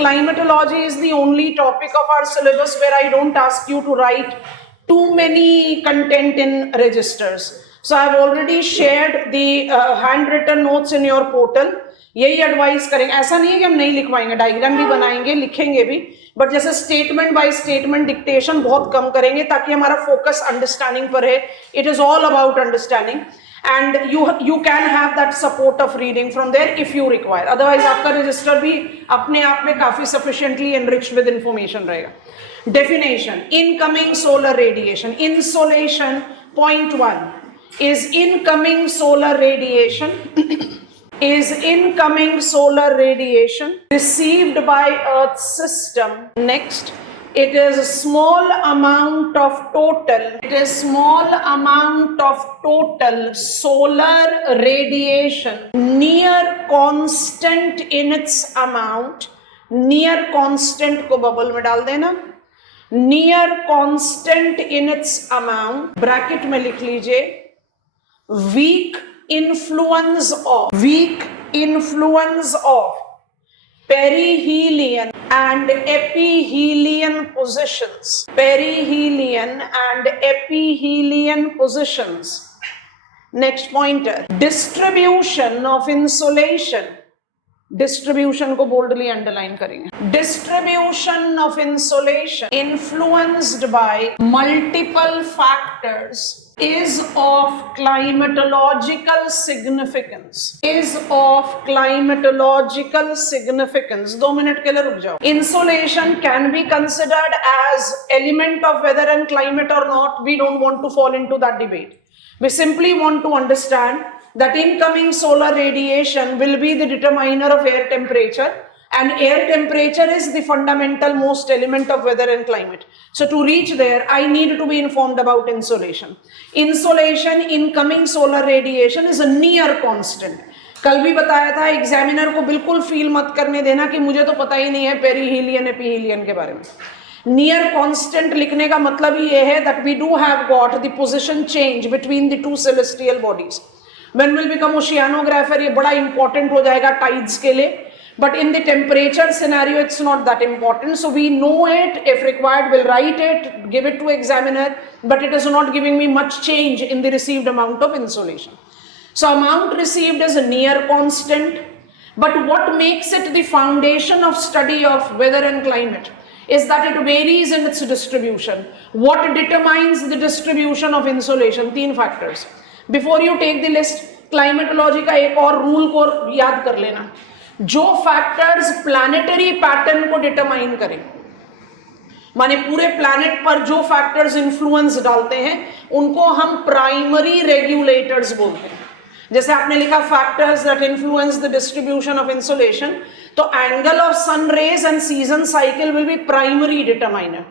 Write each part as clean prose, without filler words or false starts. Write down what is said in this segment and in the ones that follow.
climatology is the only topic of our syllabus where I don't ask you to write too many content in registers. So I have already shared the handwritten notes in your portal. यही advice करेंगे, ऐसा नहीं है कि हम नहीं लिखवाएंगे, diagram भी बनाएंगे, लिखेंगे भी, बट जैसे स्टेटमेंट बाय स्टेटमेंट डिक्टेशन बहुत कम करेंगे ताकि हमारा फोकस अंडरस्टैंडिंग पर है. It is all about understanding and you can have that support of reading from there if you require. Otherwise आपका रजिस्टर भी अपने आप में काफी sufficiently enriched with information रहेगा. Definition: incoming solar radiation. Insolation, point 1, is incoming solar radiation is incoming solar radiation received by Earth's system. Next, it is a small amount of total. It is small amount of total solar radiation near constant in its amount. Near constant को bubble में डाल देना. Near constant in its amount. Bracket में लिख लीजिए. Weak influence of perihelion and ephelion positions. Perihelion and ephelion positions. Next pointer. Distribution of insolation. Distribution को boldly underline करेंगे. Distribution of insolation influenced by multiple factors is of climatological significance. Is of climatological significance. 2 minute के लिए रुक जाओ. Insolation can be considered as element of weather and climate or not. We don't want to fall into that debate. We simply want to understand that incoming solar radiation will be the determiner of air temperature, and air temperature is the fundamental most element of weather and climate. So to reach there, I need to be informed about insolation. Insolation, incoming solar radiation is a near constant. कल भी बताया था, examiner को बिल्कुल feel मत करने देना कि मुझे तो पता ही नहीं है पेरीहीलियन एपीहीलियन के बारे में. नियर कांस्टेंट लिखने का मतलब ही ये है that we do have got the position change between the two celestial bodies. When will become oceanographer, ये बड़ा important हो जाएगा tides के लिए, but in the temperature scenario it's not that important. So we know it, if required we'll write it, give it to examiner, but it is not giving me much change in the received amount of insolation. So amount received is a near constant, but what makes it the foundation of study of weather and climate is that it varies in its distribution. What determines the distribution of insolation? 3 factors. Before you take the list, climatology का एक और rule को याद कर लेना. जो factors planetary pattern को determine करें, माने पूरे प्लैनेट पर जो फैक्टर्स इन्फ्लुएंस डालते हैं, उनको हम प्राइमरी रेगुलेटर्स बोलते हैं. जैसे आपने लिखा factors that influence the distribution of insolation, तो angle of sun rays and season cycle will be primary determiner.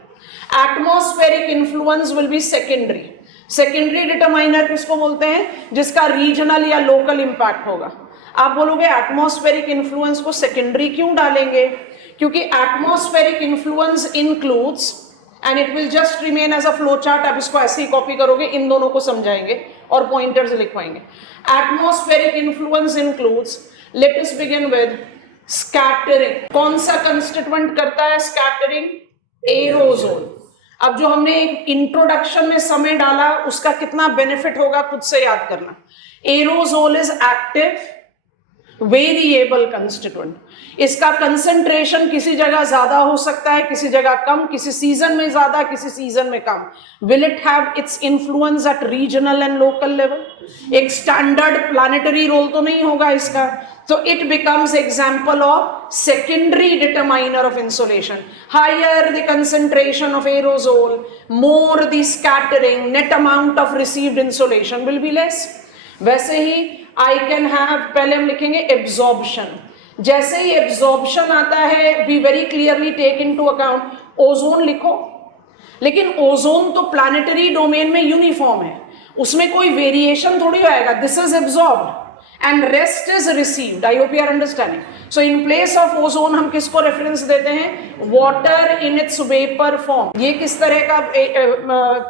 Atmospheric influence will be secondary. Secondary determiner किसको बोलते हैं? जिसका रीजनल या लोकल इंपैक्ट होगा. आप बोलोगे एटमॉस्फेरिक इन्फ्लुएंस को सेकेंडरी क्यों डालेंगे? क्योंकि atmospheric influence includes, and it will just remain as a flow chart. आप इसको ऐसे ही कॉपी करोगे, इन दोनों को समझाएंगे और पॉइंटर्स लिखवाएंगे. Atmospheric influence includes, let us begin with scattering. कौन सा कंस्टिट्यूएंट करता है स्कैटरिंग? एरोजोल. अब जो हमने इंट्रोडक्शन में समय डाला, उसका कितना बेनिफिट होगा खुद से याद करना. Aerosol is active variable constituent. इसका कंसंट्रेशन किसी जगह ज्यादा हो सकता है, किसी जगह कम, किसी सीजन में ज्यादा, किसी सीजन में कम. Will it have its influence at regional and local level? एक स्टैंडर्ड प्लैनेटरी रोल तो नहीं होगा इसका. So it becomes example of secondary determiner of insolation. Higher the concentration of aerosol, more the scattering, net amount of received insolation will be less. वैसे ही I can have, पहले हम लिखेंगे absorption. जैसे ही absorption आता है, we very clearly take into account ozone लिखो, लेकिन ozone तो प्लैनेटरी डोमेन में यूनिफॉर्म है, उसमें कोई वेरिएशन थोड़ी आएगा. This is absorbed and rest is received. I hope you are understanding. So in place of ozone हम किसको रेफरेंस देते हैं? Water in its vapour form. ये किस तरह का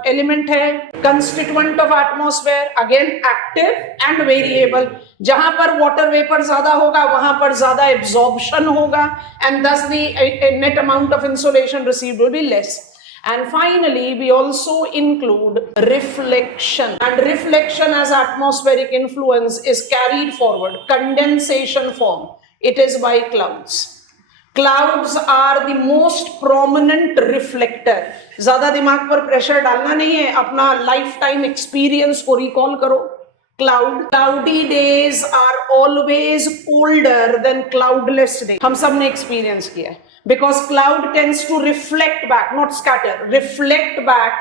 एलिमेंट है? Constituent of atmosphere, again active and variable. जहां पर वाटर वेपर ज्यादा होगा वहां पर ज्यादा एब्जॉर्प्शन होगा and thus the net amount of insolation received will be less. And finally, we also include reflection. And reflection as atmospheric influence is carried forward. Condensation form. It is by clouds. Clouds are the most prominent reflector. ज्यादा दिमाग पर pressure डालना नहीं है, अपना life time experience को recall करो। Cloudy days are always colder than cloudless days. हम सब ने एक्सपीरियंस किया है, because cloud tends to reflect back, not scatter, reflect back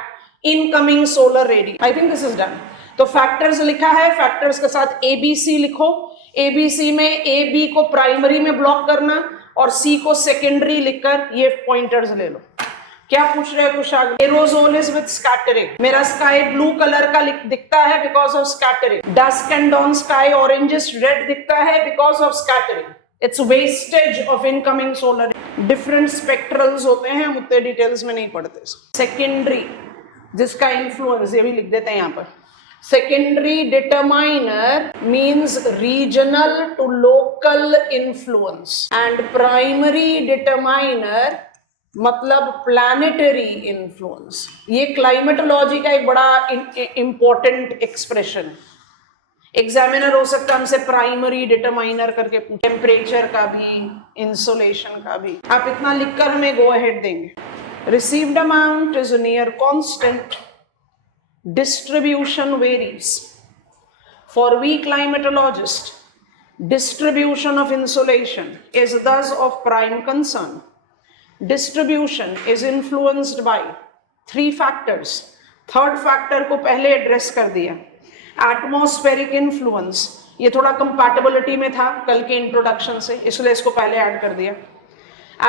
incoming solar radiation. I think this is done. तो factors लिखा है, फैक्टर्स के साथ ABC लिखो। ABC में AB को प्राइमरी में ब्लॉक करना और C को सेकेंडरी लिखकर ये पॉइंटर्स ले लो। क्या पूछ रहे हैं कुछ आगे? Aerosol is with scattering. मेरा स्काई ब्लू कलर का दिखता है because of scattering. Dusk and dawn sky orangish red दिखता है because of scattering. It's wastage of incoming solar. Different spectrals होते हैं, उतने डिटेल्स में नहीं पढ़ते। सेकेंडरी जिसका इन्फ्लुएंस, ये भी लिख देते हैं यहाँ पर। Secondary determiner means regional to local influence and primary determiner मतलब प्लैनेटरी इन्फ्लुएंस। ये क्लाइमेटोलॉजी का एक बड़ा इंपॉर्टेंट एक्सप्रेशन। एग्जामिनर हो सकता है हमसे प्राइमरी डिटरमाइनर करके, टेम्परेचर का भी, इंसोलेशन का भी। आप इतना लिखकर हमें गो अहेड देंगे। Received amount is near constant, distribution varies. For we climatologist, distribution of insolation is thus of prime concern. Distribution is influenced by 3 factors. Third factor को पहले एड्रेस कर दिया, एटमॉस्फेरिक इन्फ्लुएंस। ये थोड़ा कंपैटिबिलिटी में था कल के इंट्रोडक्शन से, इसलिए इसको पहले ऐड कर दिया।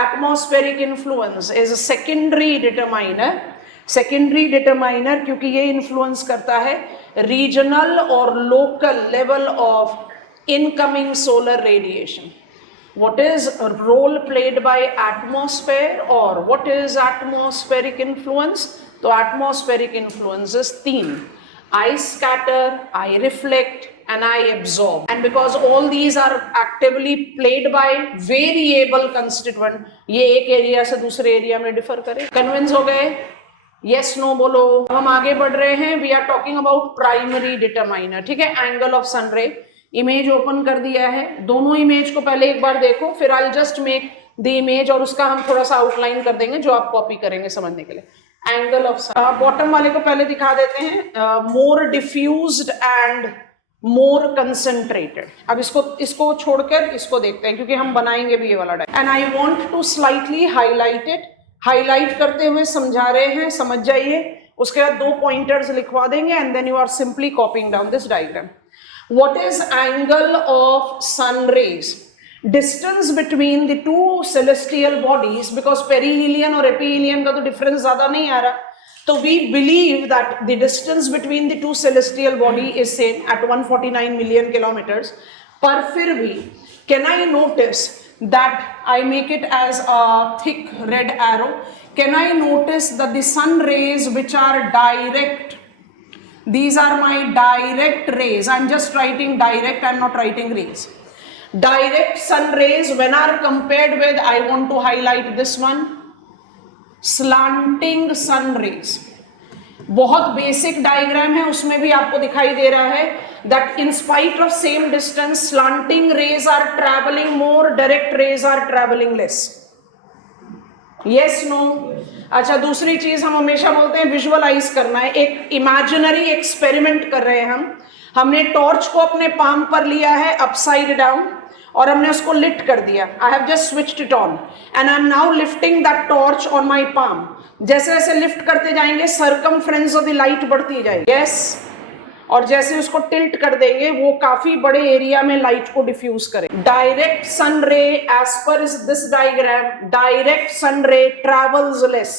Atmospheric influence is secondary determiner. Secondary determiner क्योंकि ये इन्फ्लुएंस करता है रीजनल और local level of incoming solar radiation. What is a role played by atmosphere or what is atmospheric influence? तो atmospheric influence is 3: I scatter, I reflect and I absorb. And because all these are actively played by variable constituent, ये एक area से दूसरे area में differ करे। Convince हो गए? Yes, no बोलो। हम आगे बढ़ रहे हैं। We are talking about primary determiner, ठीक है? Angle of sun ray। Image open कर दिया है, दोनों इमेज को पहले एक बार देखो, फिर I just make the image और उसका हम थोड़ा सा आउटलाइन कर देंगे जो आप कॉपी करेंगे समझने के लिए। एंगल ऑफ सन, बॉटम वाले को पहले दिखा देते हैं। मोर डिफ्यूज्ड एंड मोर कंसंट्रेटेड। अब इसको छोड़कर इसको देखते हैं क्योंकि हम बनाएंगे भी ये वाला diagram. And I want to slightly highlight it. Highlight करते हुए समझा रहे हैं, समझ जाइए। उसके बाद 2 पॉइंटर्स लिखवा देंगे and then you are simply copying down this diagram. What is angle of sun rays? Distance between the two celestial bodies, because perihelion और aphelion का तो difference ज़्यादा नहीं आ रहा, तो we believe that the distance between the two celestial body is same at 149 million kilometers. पर फिर भी can I notice that I make it as a thick red arrow? Can I notice that the sun rays which are direct, these are my direct rays. I'm just writing direct, I'm not writing rays. Direct sun rays when are compared with, I want to highlight this one, slanting sun rays. बहुत basic diagram है, उसमें भी आपको दिखाई दे रहा है that in spite of same distance, slanting rays are traveling more, direct rays are traveling less. Yes, no? अच्छा, दूसरी चीज हम हमेशा बोलते हैं विजुअलाइज करना है। एक इमेजिनरी एक्सपेरिमेंट कर रहे हैं हमने टॉर्च को अपने पाम पर लिया है अपसाइड डाउन और हमने उसको लिट कर दिया। I have just switched it on and I am now lifting that torch on my palm. जैसे जैसे लिफ्ट करते जाएंगे सरकमफ्रेंस ऑफ द लाइट बढ़ती जाएगी। यस, और जैसे उसको टिल्ट कर देंगे वो काफी बड़े एरिया में लाइट को डिफ्यूज करे। Direct sun ray as per is this diagram, direct sun ray travels less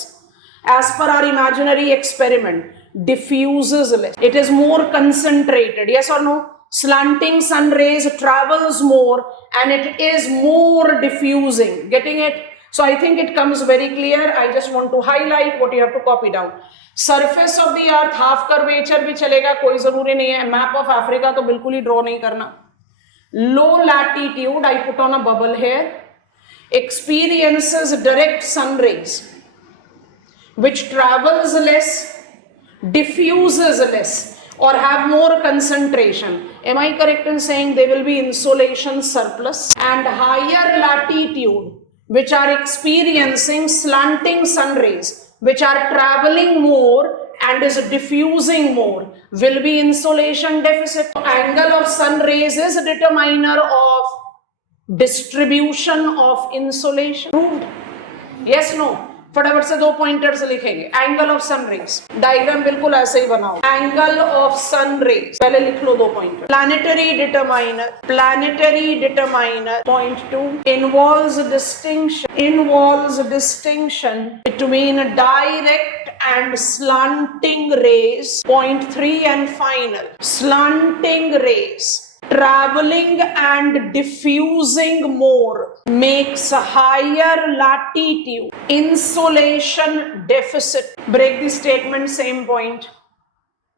as per our imaginary experiment, diffuses less, it is more concentrated. Yes और no? slanting sun rays travels more and it is more diffusing. Getting it? So I think it comes very clear. I just want to highlight what you have to copy down. Surface of the earth half curvature भी चलेगा, कोई जरूरी नहीं है. Map of Africa तो बिल्कुल ही draw नहीं करना. Low latitude, I put on a bubble here, experiences direct sun rays, which travels less, diffuses less, or have more concentration. Am I correct in saying there will be insolation surplus? And higher latitude, which are experiencing slanting sun rays, which are traveling more and is diffusing more, will be insolation deficit. Angle of sun rays is a determiner of distribution of insolation. Proved? Yes, no? फटाफट से 2 pointers लिखेंगे. Angle of sun rays, diagram बिल्कुल ऐसे ही बनाओ. Angle of sun raise पहले लिख लो 2 pointer. Planetary determiner point 2 involves distinction between direct and slanting rays. Point 3 and final. Slanting rays traveling and diffusing more makes a higher latitude insolation deficit. Break the statement, same point.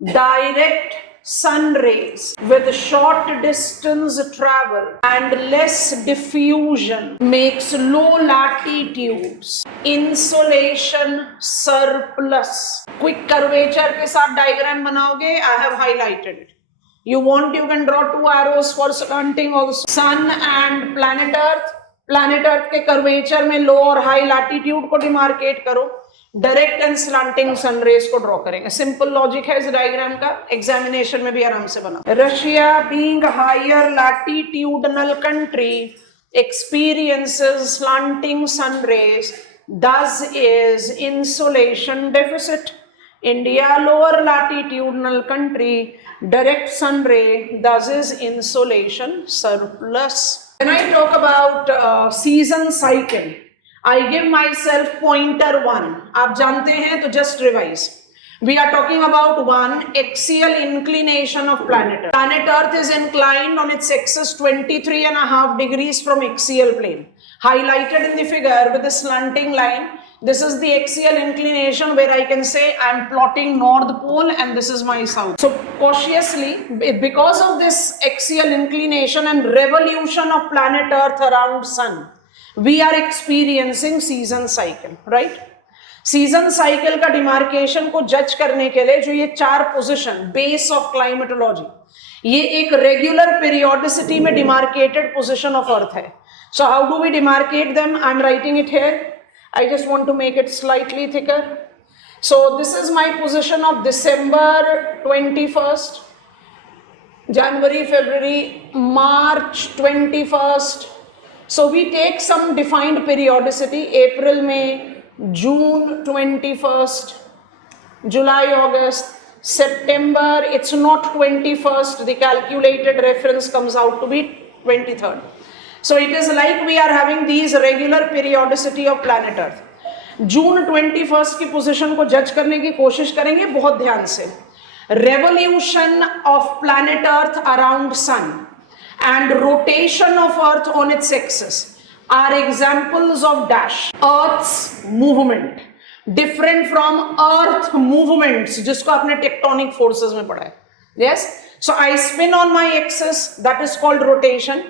Direct sun rays with short distance travel and less diffusion makes low latitudes insolation surplus. Quick curvature के साथ diagram बनाओगे. I have highlighted it. You want, you can draw 2 arrows for slanting also. Sun and planet Earth. Planet Earth के curvature में low और high latitude को demarcate करो. Direct and slanting sun rays को draw करेंगे. Simple logic है इस diagram का. Examination में भी आराम से बना. Russia being a higher latitudinal country experiences slanting sun rays. Thus is insolation deficit. India lower latitudinal country, direct sun ray, thus is insolation surplus. When I talk about season cycle, I give myself pointer 1. आप जानते हैं तो just revise. We are talking about 1, axial inclination of planet Earth. Planet Earth is inclined on its axis 23.5 degrees from axial plane. Highlighted in the figure with the slanting line. This is the axial inclination where I can say I am plotting North Pole and this is my South. So cautiously, because of this axial inclination and revolution of planet Earth around Sun, we are experiencing season cycle, right? Season cycle का demarcation को जज करने के लिए जो ये 4 position base of climatology, ये एक रेगुलर पीरियोडिसिटी में डिमार्केटेड पोजीशन ऑफ अर्थ है. So how do we demarcate them? I am writing it here. I just want to make it slightly thicker. So this is my position of December 21st, January, February, March 21st. So we take some defined periodicity: April, May, June 21st, July, August, September. It's not 21st. The calculated reference comes out to be 23rd. So it is like we are having these regular periodicity of planet Earth. June 21st की position को जज करने की कोशिश करेंगे बहुत ध्यान से. Revolution of planet Earth around Sun and rotation of Earth on its axis are examples of dash. Earth's movement different from Earth movements जिसको आपने tectonic forces में पढ़ा है. Yes. So I spin on my axis, that is called rotation.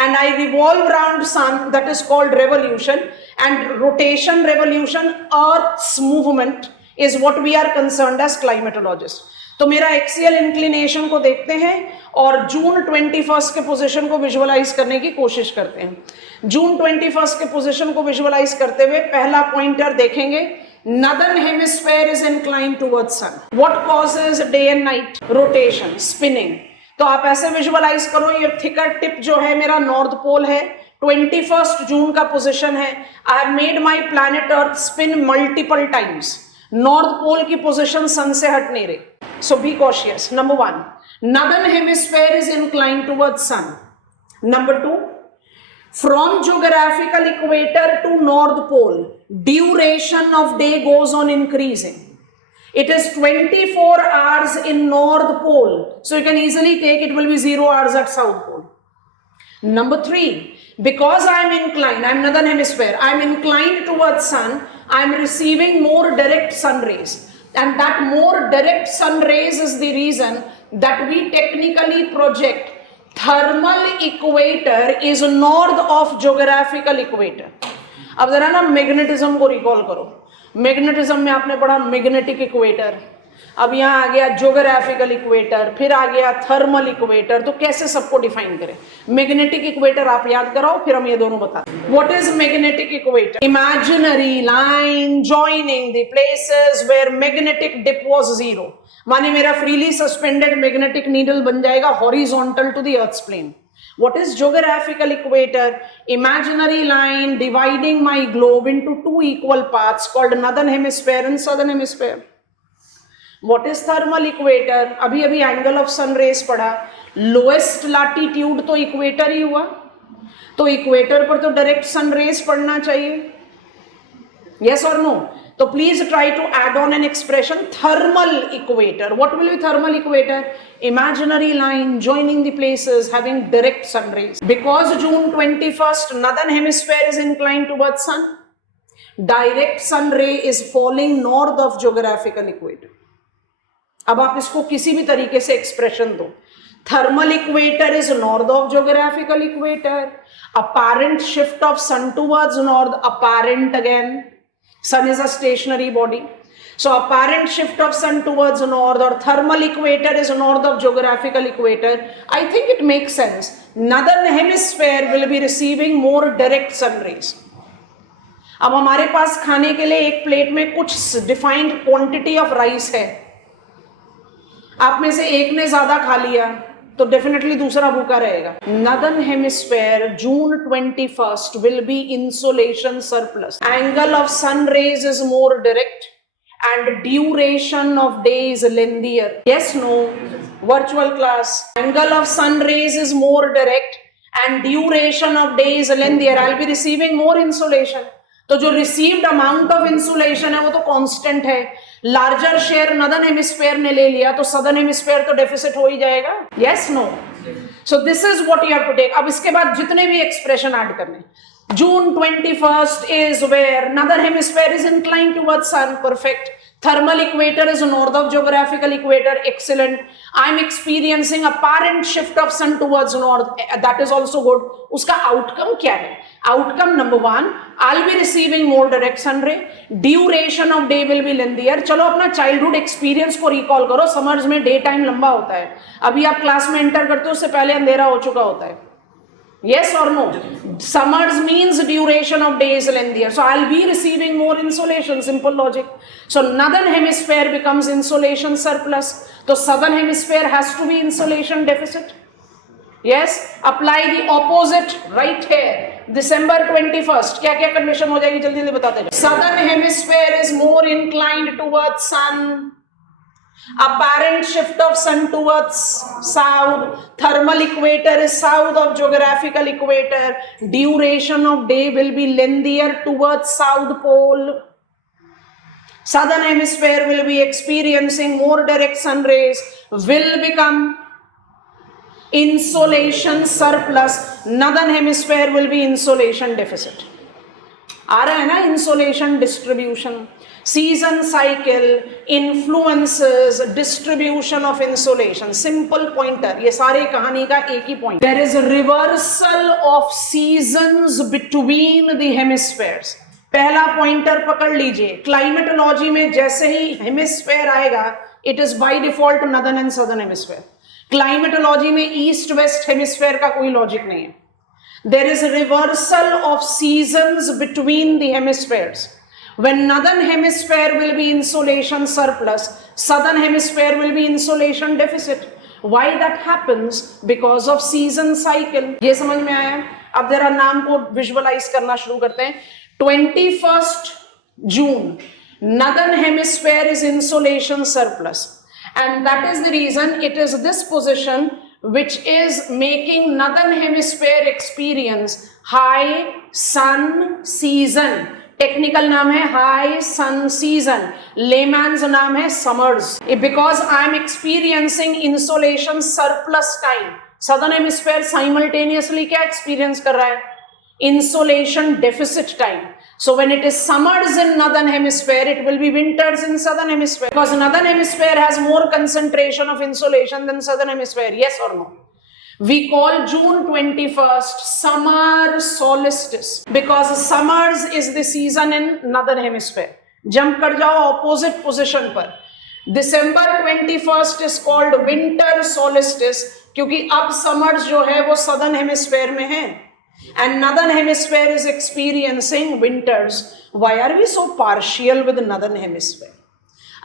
And I revolve around Sun, that is called revolution. And rotation, revolution, Earth's movement is what we are concerned as climatologists. तो मेरा axial inclination को देखते हैं और जून 21st के position को visualise करने की कोशिश करते हैं. जून 21st के पोजीशन को विजुअलाइज करते हुए पहला पॉइंटर देखेंगे. Northern hemisphere is inclined towards sun. What causes day and night rotation, spinning? तो आप ऐसे विजुअलाइज करो, ये थिकर टिप जो है मेरा नॉर्थ पोल है, 21 जून का पोजीशन है. I have made my planet Earth spin multiple times. North pole की पोजीशन सन से हट नहीं रही. So be cautious. Number 1, northern hemisphere is inclined towards sun. Number 2, from geographical equator to north pole duration of day goes on increasing. It is 24 hours in North Pole. So you can easily take it will be 0 hours at South Pole. Number 3, because I am inclined, I am northern hemisphere, I am inclined towards sun, I am receiving more direct sun rays. And that more direct sun rays is the reason that we technically project thermal equator is north of geographical equator. अब जरा ना magnetism को recall करो. Magnetism में आपने पढ़ा magnetic equator, अब यहाँ आ गया ज्योग्राफिकल इक्वेटर, फिर आ गया थर्मल इक्वेटर. तो कैसे सबको डिफाइन करें? मैग्नेटिक इक्वेटर आप याद कराओ, फिर हम ये दोनों बताते हैं. What is magnetic equator? Imaginary line joining the places where magnetic dip was 0. माने मेरा फ्रीली सस्पेंडेड मैग्नेटिक नीडल बन जाएगा horizontal to the earth's plane. What is geographical equator? Imaginary line dividing my globe into 2 equal parts called northern hemisphere and southern hemisphere. What is thermal equator? अभी अभी angle of sun rays पढ़ा. Lowest latitude तो equator ही हुआ, तो equator पर तो direct sun rays पढ़ना चाहिए. Yes or no? So please try to add on an expression thermal equator. What will be thermal equator? Imaginary line joining the places having direct sun rays. Because June 21st, northern hemisphere is inclined towards sun, direct sun ray is falling north of geographical equator. अब आप इसको किसी भी तरीके से expression दो. Thermal equator is north of geographical equator. Apparent shift of sun towards north, apparent again. Sun is a stationary body. So apparent shift of sun towards north or thermal equator is north of geographical equator. I think it makes sense. Northern hemisphere will be receiving more direct sun rays. अब हमारे पास खाने के लिए एक plate में कुछ defined quantity of rice है. आप में से एक ने ज्यादा खा लिया तो डेफिनेटली दूसरा भूखा रहेगा. Northern hemisphere June 21st will be insolation surplus. Angle of sun rays is more direct and duration of day is lengthier. Yes no? Virtual class. Angle of sun rays is more direct and duration of day is lengthier. I will be receiving more insolation. तो जो received amount of insulation है वो तो constant है. Larger share northern hemisphere ने ले लिया तो सदर्न हेमिस्फीयर तो डेफिसिट हो ही जाएगा. Yes no? So this is what you have to take. अब इसके बाद जितने भी एक्सप्रेशन ऐड करने. June 21st is where northern hemisphere is inclined towards sun. Perfect. Thermal equator is north of geographical equator. Excellent. I am experiencing apparent shift of sun towards north. That is also good. उसका outcome क्या है? Outcome number 1, I'll be receiving more direct sun ray. Duration of day will be lengthier. चलो अपना childhood experience को recall करो. Summers में day time लंबा होता है. अभी आप क्लास में एंटर करते हो उससे पहले अंधेरा हो चुका होता है. Yes or no? Summers means duration of day is lengthier. So I'll be receiving more insolation. Simple logic. So northern hemisphere becomes insolation surplus. So southern hemisphere has to be insolation deficit. Yes. Apply the opposite right here. December 21st. क्या क्या condition हो जाएगी जल्दी जल्दी बताते जाओ. Southern hemisphere is more inclined towards sun. Apparent shift of sun towards south. Thermal equator is south of geographical equator. Duration of day will be lengthier towards south pole. Southern hemisphere will be experiencing more direct sun rays. Will become insolation surplus. Northern hemisphere will be insolation deficit. आ रहा है ना insolation distribution. Season cycle influences distribution of insolation. Simple pointer. ये सारे कहानी का एक ही point. There is a reversal of seasons between the hemispheres. पहला pointer पकड़ लीजिए. क्लाइमेटोलॉजी में जैसे ही हेमिस्फेयर आएगा it is by default northern and southern hemisphere. Climatology में ईस्ट वेस्ट हेमिस्फेयर का कोई लॉजिक नहीं है. There is a reversal of seasons between the hemispheres. When northern hemisphere will be insolation surplus, southern hemisphere will be insolation deficit. Why that happens? Because of season cycle. ये समझ में आया? अब जरा नाम को विजुअलाइज करना शुरू करते हैं. 21st June, northern hemisphere is insolation surplus, and that is the reason it is this position which is making northern hemisphere experience high sun season. Technical नाम है हाई सन सीजन, लेमैन्स नाम है summers. Because I am experiencing insolation surplus time. Southern hemisphere simultaneously क्या experience कर रहा है? Insolation deficit time. So when it is summers in northern hemisphere, it will be winters in southern hemisphere, because northern hemisphere has more concentration of insolation than southern hemisphere. Yes or no? We call June 21st summer solstice because summers is the season in northern hemisphere. Jump कर जाओ opposite position पर. December 21st is called winter solstice क्योंकि अब summers जो है वो southern hemisphere में है. And northern hemisphere is experiencing winters. Why are we so partial with the northern hemisphere?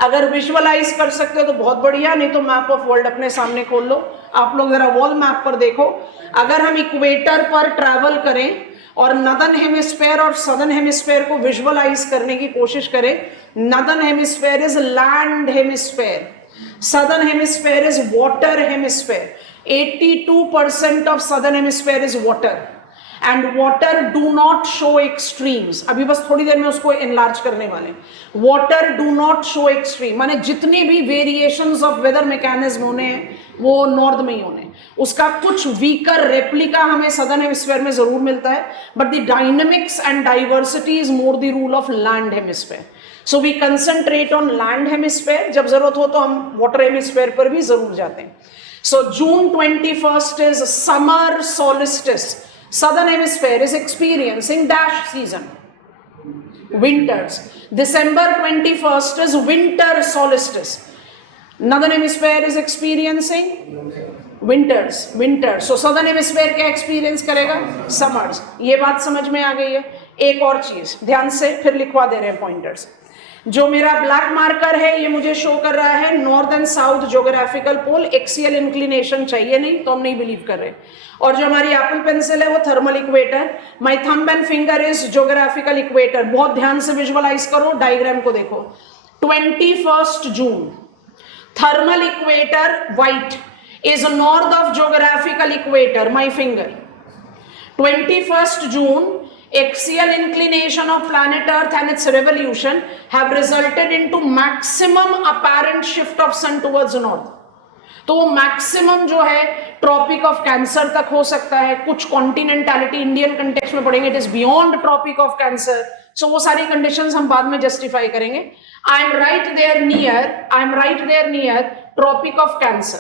अगर विजुअलाइज कर सकते हो तो बहुत बढ़िया, नहीं तो मैप ऑफ वर्ल्ड अपने सामने खोल लो. आप लोग जरा वॉल मैप पर देखो. अगर हम इक्वेटर पर ट्रैवल करें और नॉर्दर्न हेमिस्फेयर और सदर्न हेमिस्फेयर को विजुअलाइज करने की कोशिश करें, northern hemisphere is land hemisphere, southern hemisphere is water hemisphere. 82% of southern hemisphere is water and water do not show extremes. अभी बस थोड़ी देर में उसको enlarge करने वाले. Water do not show extreme, माने जितनी भी variations of weather mechanism होने हैं वो नॉर्थ में ही होने. उसका कुछ weaker replica हमें southern hemisphere में जरूर मिलता है, but the dynamics and diversity is more the rule of land hemisphere. So we concentrate on land hemisphere. जब जरूरत हो तो हम water hemisphere पर भी जरूर जाते हैं. So June 21st is summer solstice. Southern hemisphere is experiencing dash season, winters. December 21st is winter solstice. Northern hemisphere is experiencing winters. So southern hemisphere क्या experience करेगा? Summers. ये बात समझ में आ गई है. एक और चीज ध्यान से फिर लिखवा दे रहे हैं पॉइंटर्स. जो मेरा ब्लैक मार्कर है ये मुझे शो कर रहा है north and south geographical pole. Axial inclination चाहिए नहीं तो हम नहीं बिलीव कर रहे. और जो हमारी एप्पल पेंसिल है वो thermal equator. My thumb and finger is geographical equator. बहुत ध्यान से विजुअलाइज करो, डायग्राम को देखो. 21st June thermal equator white is north of geographical equator. My finger. 21st June, axial inclination of planet Earth and its revolution have resulted into maximum apparent shift of sun towards north. तो maximum जो है tropic of cancer तक हो सकता है. कुछ कॉन्टिनेंटैलिटी Indian context में पढ़ेंगे, it is beyond Tropic of Cancer. So वो सारी कंडीशंस हम बाद में जस्टिफाई करेंगे. I am right there near Tropic of Cancer.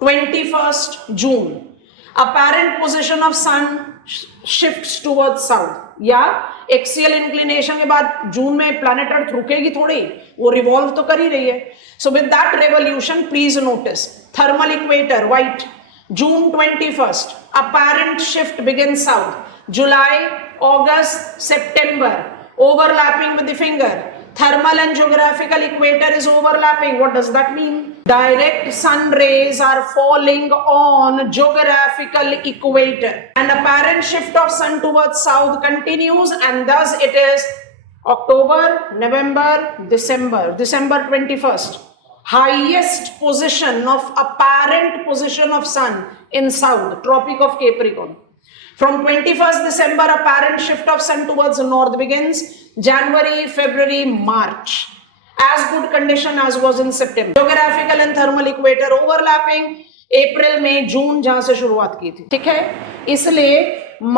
21st June, apparent position of sun shifts towards south. या एक्सियल इंक्लिनेशन के बाद जून में प्लैनेट अर्थ रुकेगी थोड़ी, वो रिवॉल्व तो कर ही रही है. So with that revolution please notice thermal equator white. June 21st, apparent shift begins south. July, August, September, overlapping with the finger. Thermal and geographical equator is overlapping. What does that mean? Direct sun rays are falling on geographical equator. And apparent shift of sun towards south continues, and thus it is October, November, December. December 21st. Highest position of apparent position of sun in south, Tropic of Capricorn. From 21st December, apparent shift of sun towards north begins. January, February, March. As good condition as was in September. Geographical and thermal equator overlapping. April, May, June जहां से शुरुआत की थी. ठीक है, इसलिए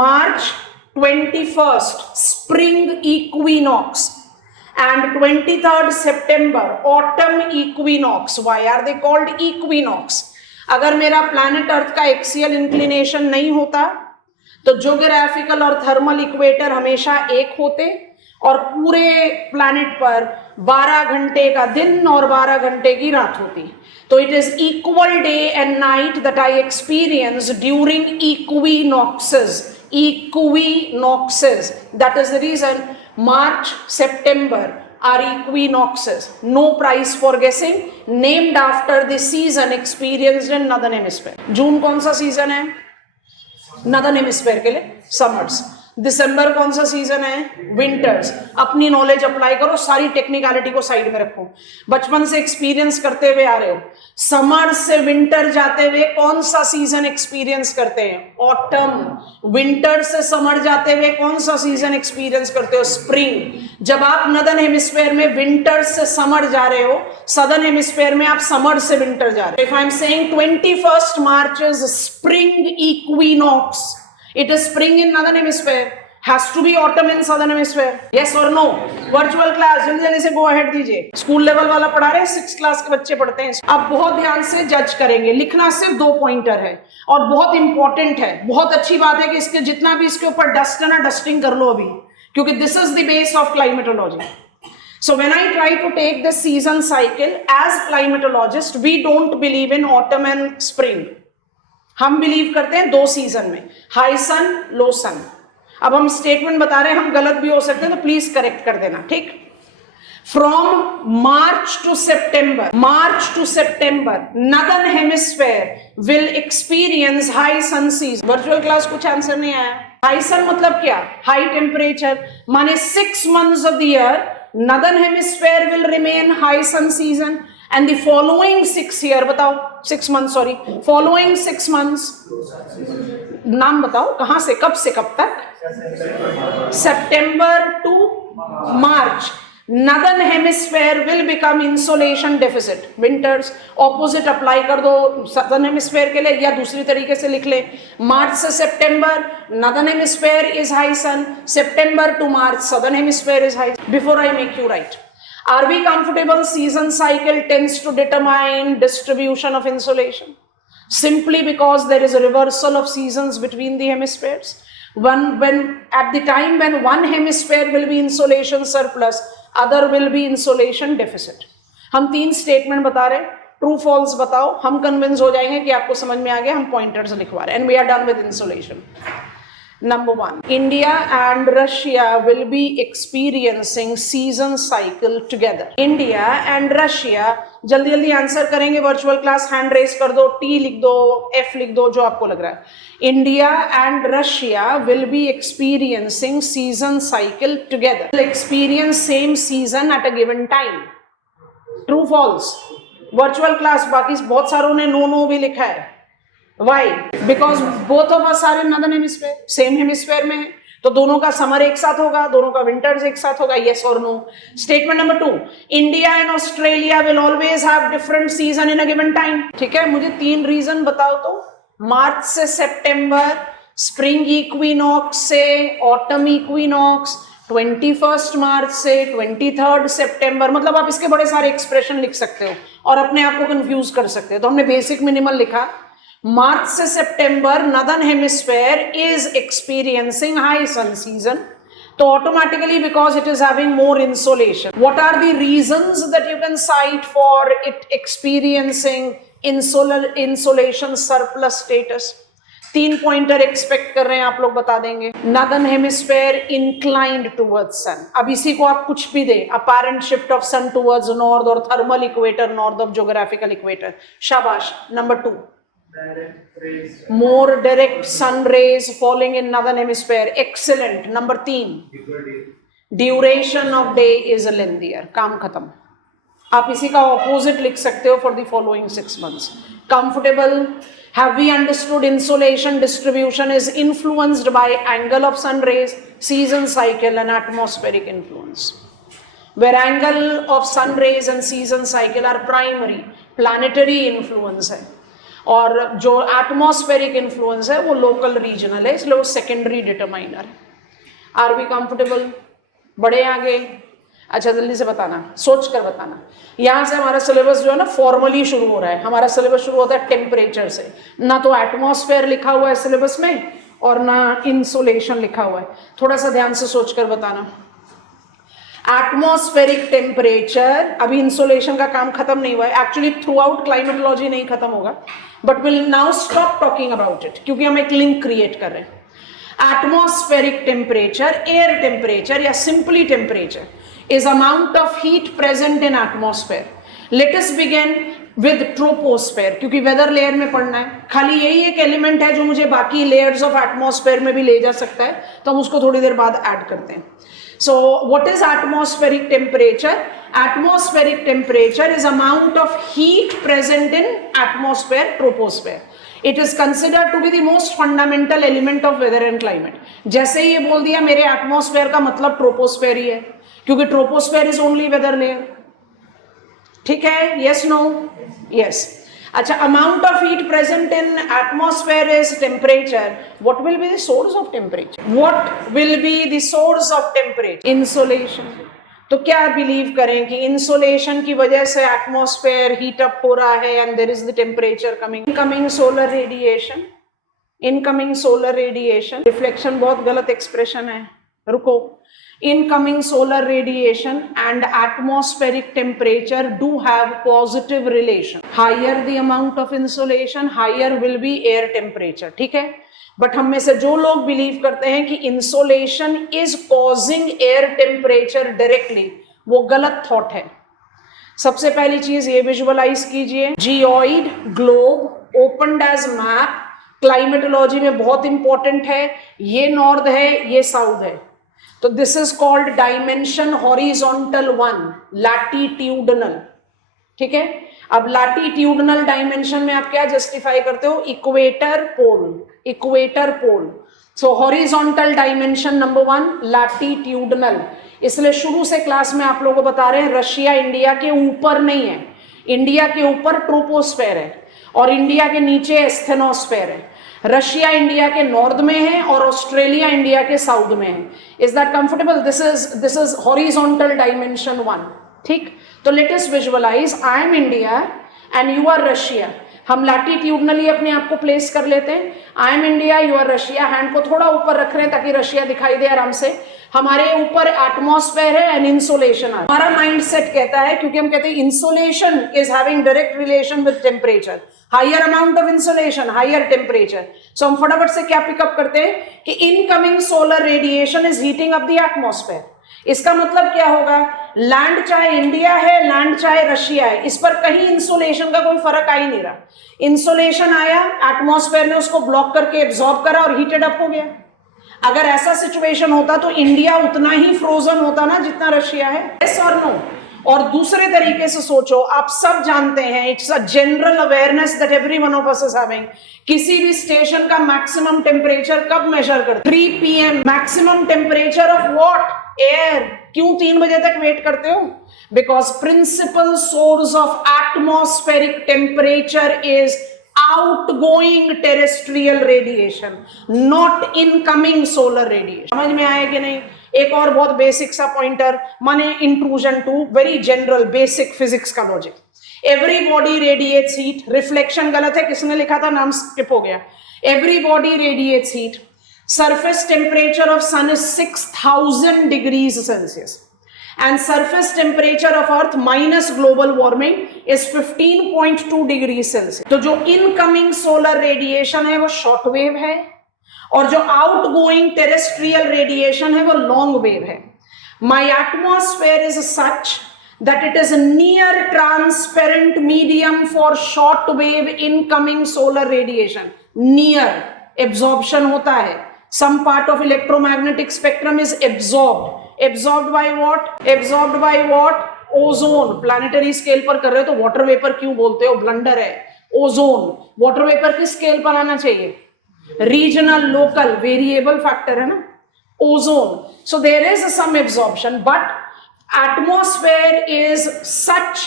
March 21st spring equinox and 23rd September autumn equinox. Why are they called equinox? अगर मेरा प्लैनेट अर्थ का एक्सियल इंक्लिनेशन नहीं होता तो ज्योग्राफिकल और थर्मल इक्वेटर हमेशा एक होते और पूरे प्लैनेट पर 12 घंटे का दिन और 12 घंटे की रात होती. तो it is equal day and night that I experience during equinoxes. That is the reason March, September are equinoxes. No prize for guessing. Named after the season experienced in northern hemisphere. जून कौन सा season है northern hemisphere के लिए? Summers. दिसंबर कौन सा season है? Winters. अपनी knowledge apply करो, सारी टेक्निकलिटी को साइड में रखो। बचपन से एक्सपीरियंस करते हुए आ रहे हो, समर से विंटर जाते हुए कौन सा सीजन एक्सपीरियंस करते हैं? ऑटम। विंटर से समर जाते हुए कौन सा सीजन एक्सपीरियंस करते हो? स्प्रिंग। जब आप नदर्न हेमिस्फेयर में विंटर से समर जा रहे हो, सदर्न हेमिस्फेयर में आप समर से विंटर जा रहे हो। If I am saying 21st March is spring equinox, it is spring in northern hemisphere, has to be autumn in southern hemisphere, yes or no? virtual class जल्दी जल्दी से go ahead दीजिए। School level वाला पढ़ा रहे हैं, 6th class के बच्चे पढ़ते हैं। अब बहुत ध्यान से जज करेंगे, लिखना सिर्फ 2 पॉइंटर है और बहुत इंपॉर्टेंट है। बहुत अच्छी बात है कि इसके जितना भी इसके ऊपर डस्ट है ना, डस्टिंग कर लो अभी, क्योंकि this is the base of climatology. So when I try to take the season cycle as climatologist, we don't believe in autumn and spring. हम बिलीव करते हैं 2 सीजन में, हाई सन, लो सन। अब हम स्टेटमेंट बता रहे हैं, हम गलत भी हो सकते हैं, तो प्लीज करेक्ट कर देना, ठीक? From March to September northern hemisphere will experience high sun season. Virtual class कुछ आंसर नहीं आया। हाई सन मतलब क्या? हाई टेम्परेचर, माने 6 months of the year northern hemisphere will remain high sun season and the following 6 year, बताओ 6 months, sorry, following 6 months नाम बताओ, कहां से कब से कब तक? September to March northern hemisphere will become insolation deficit, winters. Opposite apply कर दो सदर्न हेमिस्फेयर के लिए, या दूसरी तरीके से लिख ले, मार्च से सितंबर northern hemisphere is high sun, September to March southern hemisphere is high. Before I make you write, are we comfortable season cycle tends to determine distribution of insolation simply because there is a reversal of seasons between the hemispheres? When at the time when one hemisphere will be insolation surplus, other will be insolation deficit. हम 3 statement बता रहे हैं, true false बताओ, हम convince हो जाएंगे कि आपको समझ में आ गया। हम पॉइंटर्स लिखवा रहे हैं, and we are done with insolation. Number 1, India and Russia will be experiencing season cycle together. India and Russia, जल्दी जल्दी आंसर करेंगे वर्चुअल क्लास, हैंड रेस कर दो, T लिख दो, F लिख दो, जो आपको लग रहा है। India and Russia will be experiencing season cycle together. Will experience same season at a given time. True false? Virtual class बाकी बहुत सारों ने नो भी लिखा है। Why? Because both of us are in northern hemisphere, same hemisphere में है, तो दोनों का समर एक साथ होगा, दोनों का विंटर्स एक साथ होगा, yes or no? Statement number 2, India and Australia will always have different season in a given time. ठीक है, मुझे 3 रीजन बताओ तो। मार्च से सितंबर, स्प्रिंग इक्विनॉक्स से ऑटम इक्विनॉक्स, 21st मार्च से 23rd सितंबर, मतलब आप इसके बड़े सारे एक्सप्रेशन लिख सकते हो और अपने आप को कंफ्यूज कर सकते हो। तो हमने बेसिक मिनिमल लिखा, मार्च से सितंबर northern hemisphere is experiencing high sun season, तो automatically because it is having more insolation. What are the reasons that you can cite for it experiencing insolation surplus status? 3 pointer expect कर रहे हैं आप लोग, बता देंगे। Northern hemisphere inclined towards sun, अब इसी को आप कुछ भी दे, apparent shift of sun towards north और thermal equator north of geographical equator, शाबाश। Number 2, more direct sun rays falling in northern hemisphere, excellent. Number 3, duration of day is lengthier, काम खत्म। आप इसी का ऑपोजिट लिख सकते हो for the following 6 months. Comfortable? Have we understood insolation distribution is influenced by angle of sun rays, season cycle and atmospheric influence, where angle of sun rays and season cycle are primary, planetary influence है, और जो atmospheric influence है वो local regional है, इसलिए वो secondary determiner है। Are we comfortable? बढ़े आगे? अच्छा जल्दी से बताना, सोच कर बताना। यहाँ से हमारा सिलेबस जो है ना फॉर्मली शुरू हो रहा है। हमारा सिलेबस शुरू होता है टेम्परेचर से, ना तो एटमॉस्फेयर लिखा हुआ है सिलेबस में और ना इंसोलेशन लिखा हुआ है। थोड़ा सा ध्यान से सोच कर बताना। एटमॉस्फेरिक टेम्परेचर, अभी इंसोलेशन का काम खत्म नहीं हुआ है, एक्चुअली थ्रू आउट क्लाइमेटोलॉजी नहीं खत्म होगा, but will now stop talking about it, क्योंकि हम एक लिंक क्रिएट कर रहे हैं। एटमॉस्फेरिक टेम्परेचर, एयर टेम्परेचर या simply temperature is amount of heat present in atmosphere. Let us begin with troposphere, क्योंकि वेदर लेयर में पढ़ना है। खाली यही एक एलिमेंट है जो मुझे बाकी लेयर्स ऑफ एटमॉस्फेयर में भी ले जा सकता है, तो हम उसको थोड़ी देर बाद ऐड करते हैं। So what is atmospheric temperature? Atmospheric temperature is amount of heat present in atmosphere, troposphere. It is considered to be the most fundamental element of weather and climate. जैसे ही ये बोल दिया मेरे एटमॉस्फेयर का मतलब ट्रोपोस्फेयर ही है, क्योंकि troposphere is only weather layer. ठीक है, यस नो यस। अच्छा, amount of heat present in atmosphere is temperature. What will be the source of temperature? What will be the source of temperature? Insolation. तो क्या believe करें कि insolation की वजह से एटमॉस्फेयर हीट अप हो रहा है and there is the temperature coming. Incoming solar radiation, incoming solar radiation, reflection बहुत गलत एक्सप्रेशन है, रुको। Incoming solar radiation and atmospheric temperature do have positive relation. Higher the amount of insolation, higher will be air temperature. ठीक है, but हम में से जो लोग बिलीव करते हैं कि insolation is causing air temperature directly, वो गलत थॉट है। सबसे पहली चीज ये विजुअलाइज कीजिए, geoid globe opened as map, climatology में बहुत इंपॉर्टेंट है। ये नॉर्थ है, ये साउथ है, तो this is called dimension horizontal 1, latitudinal. ठीक है, अब लैटिट्यूडनल डायमेंशन में आप क्या जस्टिफाई करते हो? Equator pole, equator pole. So horizontal dimension number 1 latitudinal. इसलिए शुरू से क्लास में आप लोगों को बता रहे हैं रशिया इंडिया के ऊपर नहीं है, इंडिया के ऊपर ट्रोपोस्फेयर है और इंडिया के नीचे स्टेनोस्फेयर है। रशिया इंडिया के नॉर्थ में है और ऑस्ट्रेलिया इंडिया के साउथ में है। Is that comfortable? This is horizontal dimension 1। ठीक, तो let us visualise, I am India and you are Russia. हम लैटिट्यूडनली अपने आप को प्लेस कर लेते हैं, I am India, you are Russia. Hand को थोड़ा ऊपर रख रहे हैं ताकि रशिया दिखाई दे आराम से। हमारे ऊपर एटमॉस्फेयर है एंड इंसोलेशन है। हमारा माइंडसेट कहता है, क्योंकि हम कहते हैं insolation is having direct relation with temperature, higher amount of insolation higher temperature. So हम फटाफट से क्या पिकअप करते हैं कि incoming solar radiation is heating up the atmosphere. इसका मतलब क्या होगा? लैंड चाहे इंडिया है, लैंड चाहे रशिया है, इस पर कहीं इंसोलेशन का कोई फर्क आ ही नहीं रहा। इंसोलेशन आया, एटमॉस्फेयर ने उसको ब्लॉक करके एब्जॉर्ब करा और हीटेड अप हो गया। अगर ऐसा सिचुएशन होता तो इंडिया उतना ही फ्रोजन होता ना जितना रशिया है। यस और नो? और दूसरे तरीके से सोचो, आप सब जानते हैं, it's a general awareness that every one of us is having, किसी भी स्टेशन का मैक्सिमम टेम्परेचर कब मेजर करते? 3 PM। Maximum temperature of what? Air. क्यों 3 बजे तक वेट करते हो? Because principal source of atmospheric temperature is outgoing terrestrial radiation, not incoming solar radiation. समझ में आया कि नहीं? एक और बहुत बेसिक सा पॉइंटर, माने intrusion to very general basic physics का logic. Every body radiates heat, reflection गलत है, किसने लिखा था? नाम स्किप हो गया। Every body radiates heat, surface temperature of sun is 6000 degrees Celsius and surface temperature of earth minus global warming is 15.2 degrees Celsius। तो जो incoming solar radiation है वो short wave है और जो outgoing terrestrial radiation है वो long wave है। My atmosphere is such that it is a near transparent medium for short wave incoming solar radiation। Near absorption होता है, some part of electromagnetic spectrum is absorbed। Absorbed by what? Absorbed by what? Ozone। Planetary scale पर कर रहे हो तो water vapour क्यों बोलते हो? ब्लंडर है। ओजोन, वाटर वेपर किस स्केल पर आना चाहिए? रीजनल, लोकल, वेरिएबल फैक्टर है ना, ozone. So there is some absorption, but atmosphere is such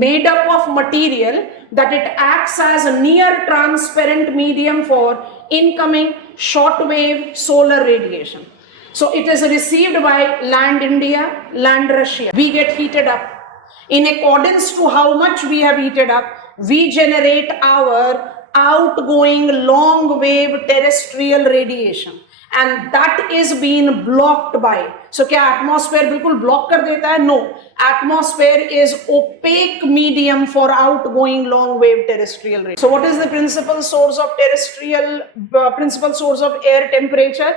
made up of material that it acts as a near transparent medium for incoming short wave solar radiation. So it is received by land India, land Russia. We get heated up. In accordance to how much we have heated up, we generate our outgoing long wave terrestrial radiation. And that is being blocked by. So क्या atmosphere बिल्कुल block कर देता है? No. Atmosphere is opaque medium for outgoing long wave terrestrial radiation. So what is the principal source of terrestrial, principal source of air temperature?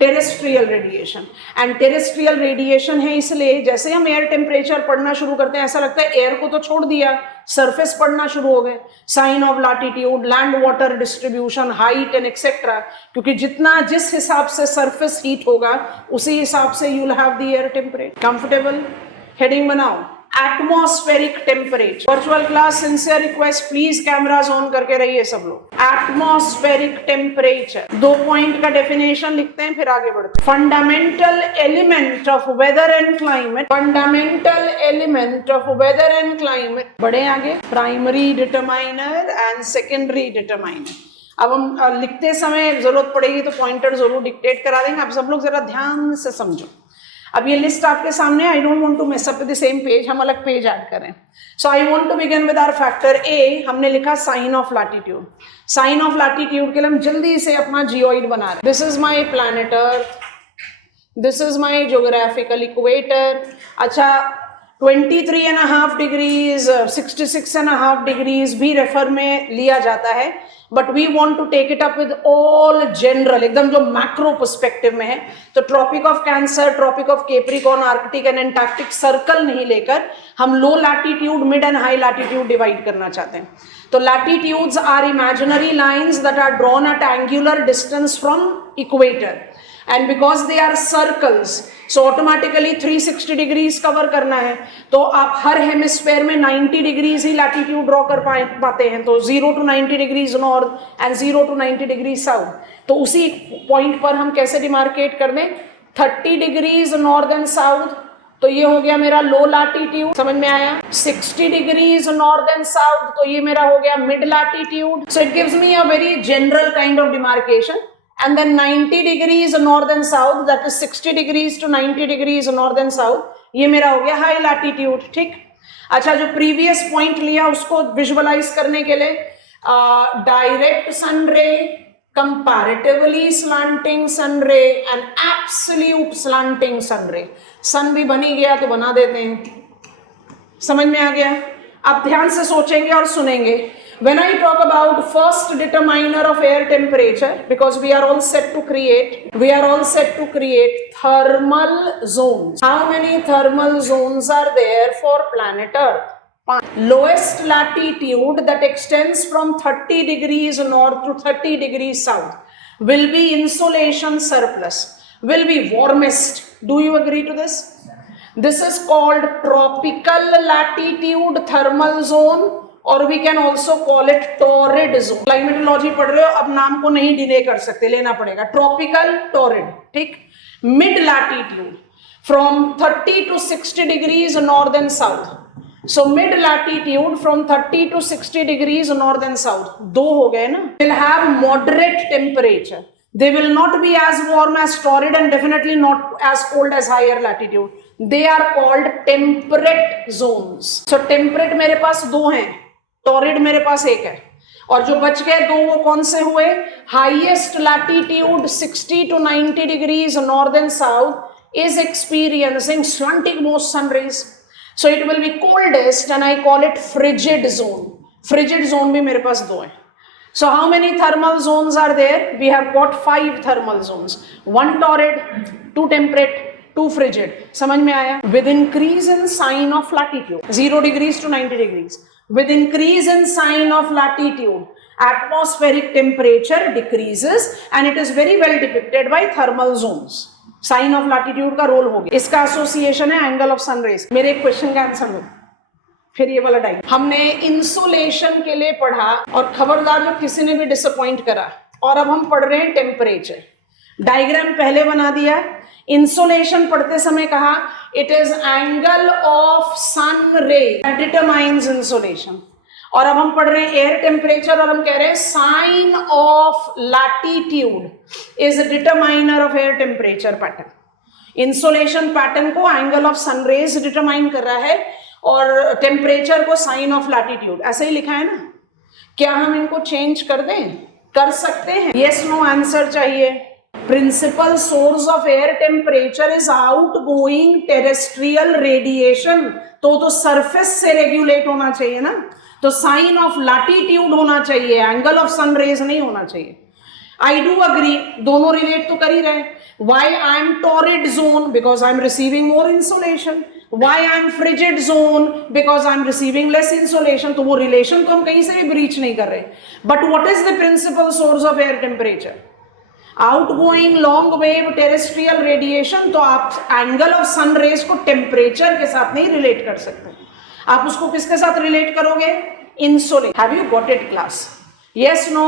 Terrestrial radiation. And terrestrial radiation है इसलिए जैसे हम air temperature पढ़ना शुरू करते हैं ऐसा लगता है एयर को तो छोड़ दिया, सरफेस पढ़ना शुरू हो गए, sine of latitude, land water distribution, height and etcetera, क्योंकि जितना जिस हिसाब से सरफेस हीट होगा उसी हिसाब से you will have the air temperature. Comfortable? Heading बनाओ, atmospheric temperature. Virtual class sincere request, please cameras on करके रहिए सब लोग। एटमॉस्फेरिक टेम्परेचर, 2 पॉइंट का डेफिनेशन लिखते हैं फिर आगे बढ़ते हैं। Fundamental element of weather and climate, fundamental element of weather and climate, बढ़े आगे, primary determiner and secondary determiner. अब हम लिखते समय जरूरत पड़ेगी तो पॉइंटर जरूर डिक्टेट करा देंगे, आप सब लोग जरा ध्यान से समझो। अब ये लिस्ट आपके सामने, I don't want to mess up with the same page, हम अलग पेज ऐड करें। So I want to begin with our factor A, हमने लिखा sine of latitude. Sine of latitude के लिए हम जल्दी से अपना जियोइड बना रहे हैं। This is my planet earth, this is my geographical equator. अच्छा, 23.5 डिग्रीज, 66.5 डिग्रीज भी रेफर में लिया जाता है, but we want to take it up with all general, एकदम जो मैक्रो पर्सपेक्टिव में है। तो tropic of cancer, tropic of capricorn, arctic and antarctic circle नहीं लेकर हम low latitude, mid and high latitude divide करना चाहते हैं। तो latitudes are imaginary lines that are drawn at angular distance from equator, and because they are circles so automatically 360 degrees cover करना है, तो आप हर हेमिस्फेयर में 90 डिग्रीज ही लैटिट्यूड ड्रॉ कर पाते हैं। तो 0 to 90 degrees north and 0 to 90 degrees south. तो उसी पॉइंट पर हम कैसे डिमार्केट कर दें, 30 डिग्रीज नॉर्थ एंड साउथ, तो ये हो गया मेरा लो लैटिट्यूड, समझ में आया। 60 डिग्रीज नॉर्थ एंड साउथ, तो ये मेरा हो गया mid latitude. So it gives me a very general kind of demarcation. And then 90 degrees north and south, that is 60 degrees to 90 degrees north and south, ये मेरा हो गया हाई लैटिट्यूड। ठीक, अच्छा, जो प्रीवियस पॉइंट लिया उसको विजुअलाइज करने के लिए डायरेक्ट सन रे, कंपैरेटिवली स्लांटिंग सन रे एंड एब्सोल्यूट स्लांटिंग सन रे। सन भी बनी गया तो बना देते हैं, समझ में आ गया। आप ध्यान से सोचेंगे और सुनेंगे। When I talk about first determiner of air temperature, because we are all set to create thermal zones. How many thermal zones are there for planet Earth? Lowest latitude that extends from 30 degrees north to 30 degrees south will be insolation surplus, will be warmest. Do you agree to this? This is called tropical latitude thermal zone, और we can also call it torrid zone. Climatology पढ़ रहे हो, अब नाम को नहीं delay कर सकते, लेना पड़ेगा। ट्रॉपिकल, टॉरिड, ठीक। Mid latitude from 30 to 60 degrees north and south. So mid latitude from 30 to 60 degrees north and south, दो हो गए ना। Will have moderate temperature, they will not be as warm as torrid and definitely not as cold as higher latitude. They are called temperate zones. So temperate मेरे पास दो हैं, torrid मेरे पास एक है, और जो बच गए दो वो कौन से हुए, highest latitude 60 to 90 degrees north and south is experiencing slanting most sun rays, so it will be coldest and I call it frigid zone. Frigid zone भी मेरे पास दो है। So how many thermal zones are there? We have got 5 thermal zones, 1 torrid, 2 temperate, 2 frigid. समझ में आया? With increase in sign of latitude, 0 degrees to 90 degrees. With increase in sign of latitude, atmospheric temperature decreases and it is very well depicted by thermal zones. Sign of latitude का role हो गया, इसका association है angle of sun raise. मेरे एक question का answer दो, फिर ये वाला डायग्राम। हमने इंसुलेशन के लिए पढ़ा, और खबरदार जो किसी ने भी डिसअपॉइंट करा, और अब हम पढ़ रहे हैं टेम्परेचर। डायग्राम पहले बना दिया। इंसुलेशन पढ़ते समय कहा इट इज एंगल ऑफ सन रे डिटरमाइंस इंसुलेशन, और अब हम पढ़ रहे हैं एयर टेम्परेचर, और हम कह रहे हैं sine of latitude is determiner of air temperature pattern. Insulation pattern को angle of sun rays determine कर रहा है, और टेम्परेचर को साइन ऑफ लैटिट्यूड, ऐसे ही लिखा है ना। क्या हम इनको चेंज कर दें? कर सकते हैं। यस नो आंसर चाहिए। Principal source of air temperature is outgoing terrestrial radiation, तो सरफेस से रेगुलेट होना चाहिए ना, तो साइन ऑफ लैटिट्यूड होना चाहिए, एंगल ऑफ सन रेज नहीं होना चाहिए। आई डू अग्री, दोनों रिलेट तो कर ही रहे हैं. Why I am torrid zone, because I am receiving more insolation. Why I am frigid zone, because I am receiving less insolation. तो वो रिलेशन तो हम कहीं से भी ब्रीच नहीं कर रहे. But what is the principal source of air temperature? Outgoing long wave terrestrial radiation. तो आप एंगल ऑफ सन रेज को टेम्परेचर के साथ नहीं रिलेट कर सकते. आप उसको किसके साथ रिलेट करोगे? Insolation. Have you got it class? Yes, no?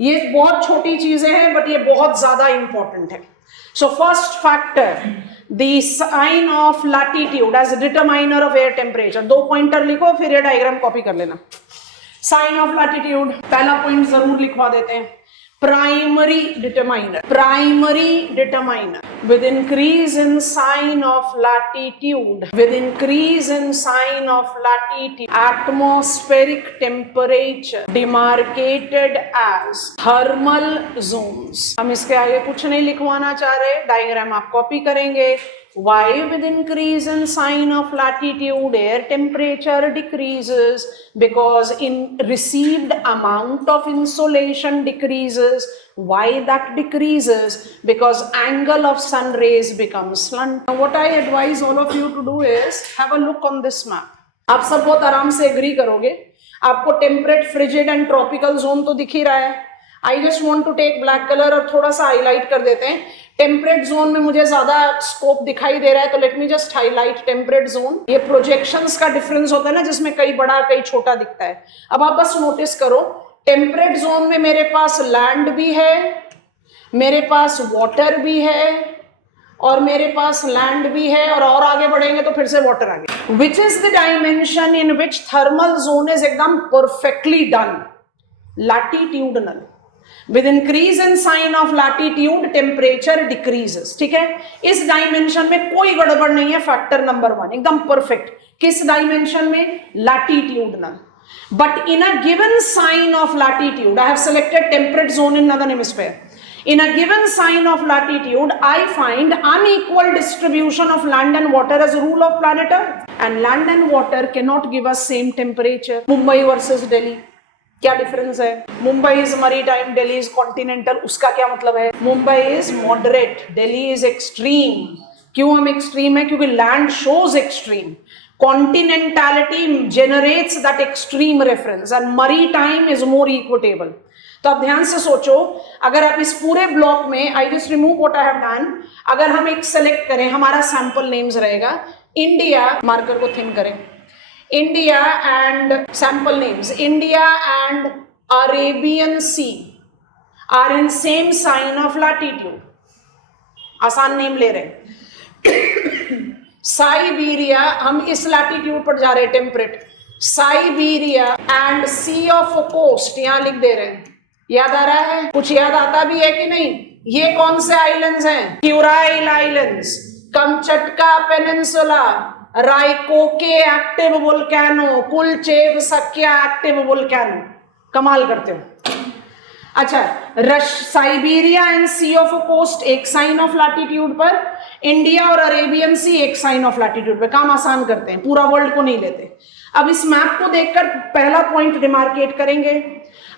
ये बहुत छोटी चीजें हैं बट ये बहुत ज्यादा इंपॉर्टेंट है. So first factor, the sign of latitude as determiner of air temperature. 2 pointer लिखो, फिर ये डायग्राम कॉपी कर लेना. साइन ऑफ लैटिट्यूड, पहला पॉइंट जरूर लिखवा देते हैं. Primary determiner. Primary determiner. With increase in sign of latitude, with increase in sign of latitude, atmospheric temperature demarcated as thermal zones. हम इसके आगे कुछ नहीं लिखवाना चाह रहे, डायग्राम आप कॉपी करेंगे. Why with increase in sign of latitude air temperature decreases? Because in received amount of insolation decreases. Why that decreases? Because angle of sun rays becomes slant. Now what I advise all of you to do is have a look on this map. आप सब बहुत आराम से agree करोगे. आपको temperate, frigid and tropical zone तो दिख ही रहा है. I just want to take black colour और थोड़ा सा हाईलाइट कर देते हैं. टेम्परेट जोन में मुझे ज्यादा स्कोप दिखाई दे रहा है, तो let me just highlight temperate zone. ये प्रोजेक्शंस का डिफरेंस होता है ना, जिसमें कई बड़ा कई छोटा दिखता है. अब आप बस नोटिस करो, टेम्परेट जोन में मेरे पास लैंड भी है, मेरे पास वाटर भी है, और मेरे पास लैंड भी है, और आगे बढ़ेंगे तो फिर से वाटर आगे. Which is the dimension in which thermal zone is एकदम perfectly done? Latitudinal. With increase in sign of latitude, temperature decreases. ठीक है, इस डायमेंशन में कोई गड़बड़ नहीं है. फैक्टर नंबर 1 एकदम परफेक्ट. किस डायमेंशन में? Latitudinal. But in a given sign of latitude, I have selected temperate zone in northern hemisphere. In a given sign of latitude, I find unequal distribution of land and water as a rule of planet Earth. And land and water cannot give us same temperature. Mumbai versus Delhi. क्या difference है? Mumbai is maritime, Delhi is continental. उसका क्या मतलब है? Mumbai is moderate, Delhi is extreme. क्यों हम extreme है? क्योंकि land shows extreme. Continentality generates that extreme reference and maritime is more equitable. तो आप ध्यान से सोचो, अगर आप इस पूरे ब्लॉक में, I just remove what I have done, अगर हम एक सेलेक्ट करें, हमारा सैंपल नेम्स रहेगा इंडिया. मार्कर को थिन करें. India and sample names. India and Arabian Sea are in same sign of latitude. आसान नेम ले रहे हैं. साइबेरिया, हम इस लैटिट्यूड पर जा रहे हैं, temperate. Siberia and sea of coast यहां लिख दे रहे हैं. याद आ रहा है? कुछ याद आता भी है कि नहीं? ये कौन से आइलैंड्स हैं? Kuril islands, Kamchatka peninsula, Raikoke active volcano, Klyuchevskaya active volcano. कमाल करते हो. अच्छा, Siberia and sea of coast एक साइन ऑफ लैटिट्यूड पर, इंडिया और अरेबियन सी एक साइन ऑफ लैटिट्यूड पर. काम आसान करते हैं, पूरा वर्ल्ड को नहीं लेते. अब इस मैप को देखकर पहला पॉइंट डिमार्केट करेंगे.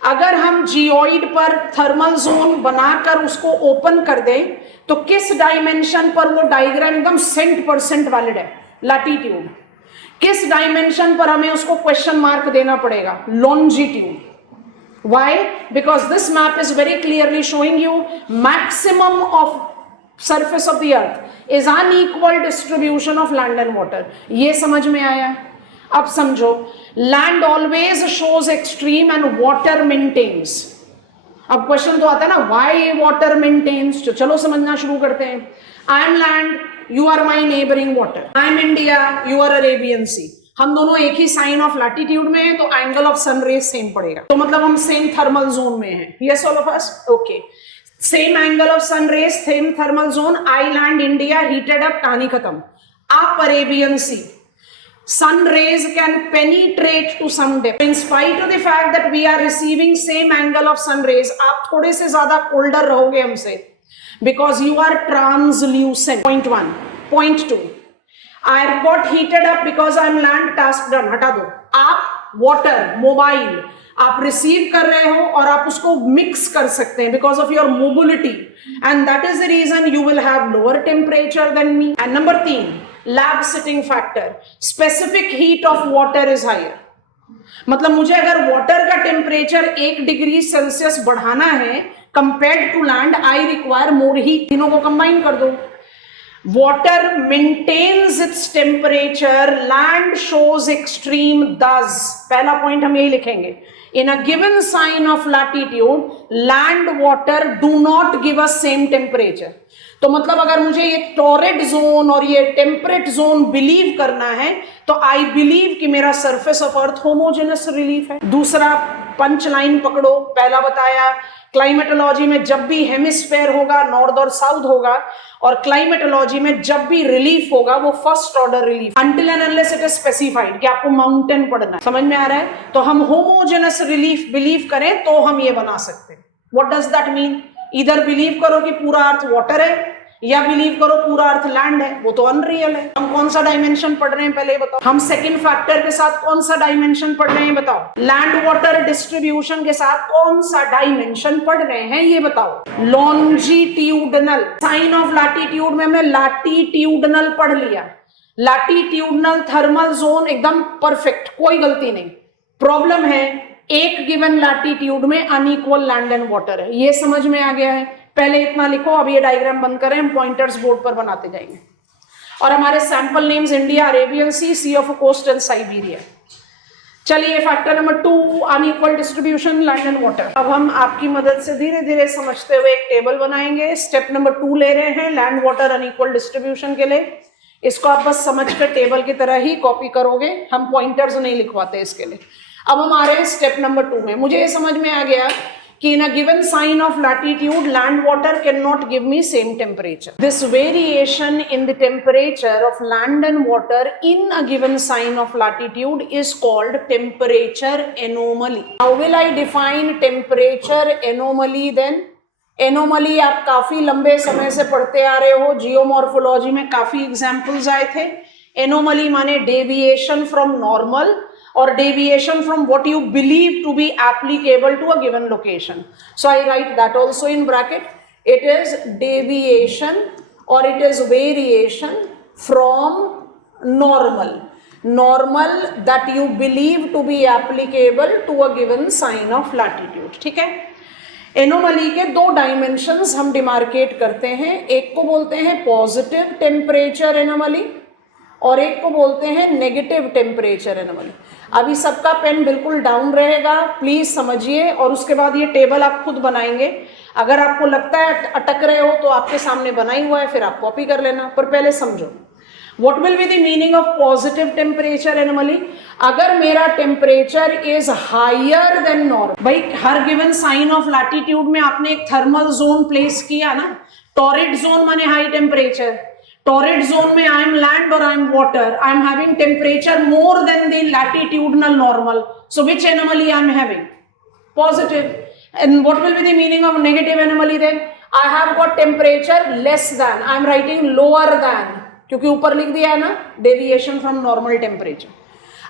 अगर हम जियोइड पर थर्मल जोन बनाकर उसको ओपन कर दें तो किस डायमेंशन पर वो डायग्राम एकदम 100% वैलिड है? लैटिट्यूड. किस डायमेंशन पर हमें उसको क्वेश्चन मार्क देना पड़ेगा? Longitude. Why? Because this map is very clearly showing you maximum of surface of the earth is unequal distribution of land and water. ये समझ में आया? अब समझो, land always shows extreme and water maintains. अब question तो आता है ना, why water maintains? तो चलो समझना शुरू करते हैं. I am land, you are my neighboring water. I am India, you are Arabian Sea. हम दोनों एक ही साइन ऑफ लैटिट्यूड में हैं, तो angle of sun rays same पड़ेगा. तो मतलब हम सेम थर्मल जोन में हैं. Yes all of us? Okay. Same angle of sun rays, same thermal zone. I land India, heated up, कहानी खत्म. आप Arabian sea. sun rays can penetrate to some depth. In spite of the fact that we are receiving same angle of sun rays, आप थोड़े से ज्यादा colder रहोगे हमसे, because you are translucent. Point 1. Point 2. I have got heated up because I am land, task done. हटा दो. आप water, mobile, आप रिसीव कर रहे हो और आप उसको मिक्स कर सकते हैं because of your mobility, and that is the reason you will have lower temperature than me. And number 3, lab sitting factor, specific heat of water is higher. मतलब मुझे अगर वाटर का टेम्परेचर 1 डिग्री सेल्सियस बढ़ाना है compared to land, I require more heat. तीनों को combine कर दो। Water maintains its temperature, land shows extreme thus। पहला पॉइंट हम यही लिखेंगे, in a given sign of latitude, land water do not give us same temperature। तो मतलब अगर मुझे ये टॉरेड जोन और ये टेम्परेट जोन बिलीव करना है तो आई बिलीव कि मेरा surface of earth homogeneous relief है। दूसरा पंच लाइन पकड़ो, पहला बताया क्लाइमेटोलॉजी में जब भी हेमिस्फेयर होगा नॉर्थ और साउथ होगा, और क्लाइमेटोलॉजी में जब भी रिलीफ होगा वो first order relief, until and unless it is specified कि आपको माउंटेन पढ़ना है। समझ में आ रहा है? तो हम होमोजेनस रिलीफ बिलीव करें तो हम ये बना सकते हैं। What does that mean? इधर बिलीव करो कि पूरा अर्थ वाटर है या बिलीव करो पूरा अर्थ लैंड है, वो तो अनरियल है। हम कौन सा डायमेंशन पढ़ रहे हैं पहले बताओ। हम सेकंड फैक्टर के साथ कौन सा डायमेंशन पढ़ रहे हैं बताओ। लैंड वाटर डिस्ट्रीब्यूशन के साथ कौन सा डायमेंशन पढ़ रहे हैं ये बताओ। लॉन्जिट्यूडनल। साइन ऑफ लैटिट्यूड में हमने लैटिट्यूडनल पढ़ लिया। लैटिट्यूडनल थर्मल जोन एकदम परफेक्ट, कोई गलती नहीं। प्रॉब्लम है एक गिवन लैटिट्यूड में अनइक्वल लैंड एंड वाटर है। ये समझ में आ गया है? पहले इतना लिखो, अब ये डायग्राम बंद करें, हम पॉइंटर्स बोर्ड पर बनाते जाएंगे। और हमारे sample names India, Arabian sea of coast and Siberia. चलिए factor number 2, unequal distribution land and water. अब हम आपकी मदद से धीरे धीरे समझते हुए एक टेबल बनाएंगे। स्टेप नंबर 2 ले रहे हैं लैंड वाटर अनइक्वल डिस्ट्रीब्यूशन के लिए। इसको आप बस समझ कर टेबल की तरह ही कॉपी करोगे, हम पॉइंटर्स नहीं लिखवाते इसके लिए। अब हम आ रहे हैं स्टेप नंबर 2 में। मुझे ये समझ में आ गया कि in a given sign of latitude, land water cannot give me same temperature. This variation in the temperature of land and water in a given sign of latitude is called temperature anomaly. How will I define temperature anomaly then? Anomaly आप काफी लंबे समय से पढ़ते आ रहे हो, geomorphology में काफी एग्जाम्पल्स आए थे। Anomaly माने deviation from normal or deviation from what you believe to be applicable to a given location. So I write that also in bracket. It is deviation or it is variation from normal. Normal that you believe to be applicable to a given sign of latitude. ठीक है? Anomaly के 2 dimensions हम demarcate करते हैं। एक को बोलते हैं पॉजिटिव टेम्परेचर एनोमली और एक को बोलते हैं नेगेटिव टेम्परेचर एनोमली। अभी सबका पेन बिल्कुल डाउन रहेगा, प्लीज समझिए, और उसके बाद ये टेबल आप खुद बनाएंगे। अगर आपको लगता है अटक रहे हो तो आपके सामने बना ही हुआ है, फिर आप कॉपी कर लेना, पर पहले समझो। What will be the meaning of positive temperature anomaly? अगर मेरा temperature is higher than normal, भाई हर गिवन साइन ऑफ लैटिट्यूड में आपने एक थर्मल जोन प्लेस किया ना। टॉरिड जोन माने हाई टेम्परेचर, torrid zone में I am land or I am water, I am having temperature more than the latitudinal normal. So which anomaly I am having? Positive. And what will be the meaning of negative anomaly then? I have got temperature less than, I am writing lower than, क्योंकि ऊपर लिख दिया है ना deviation from normal temperature.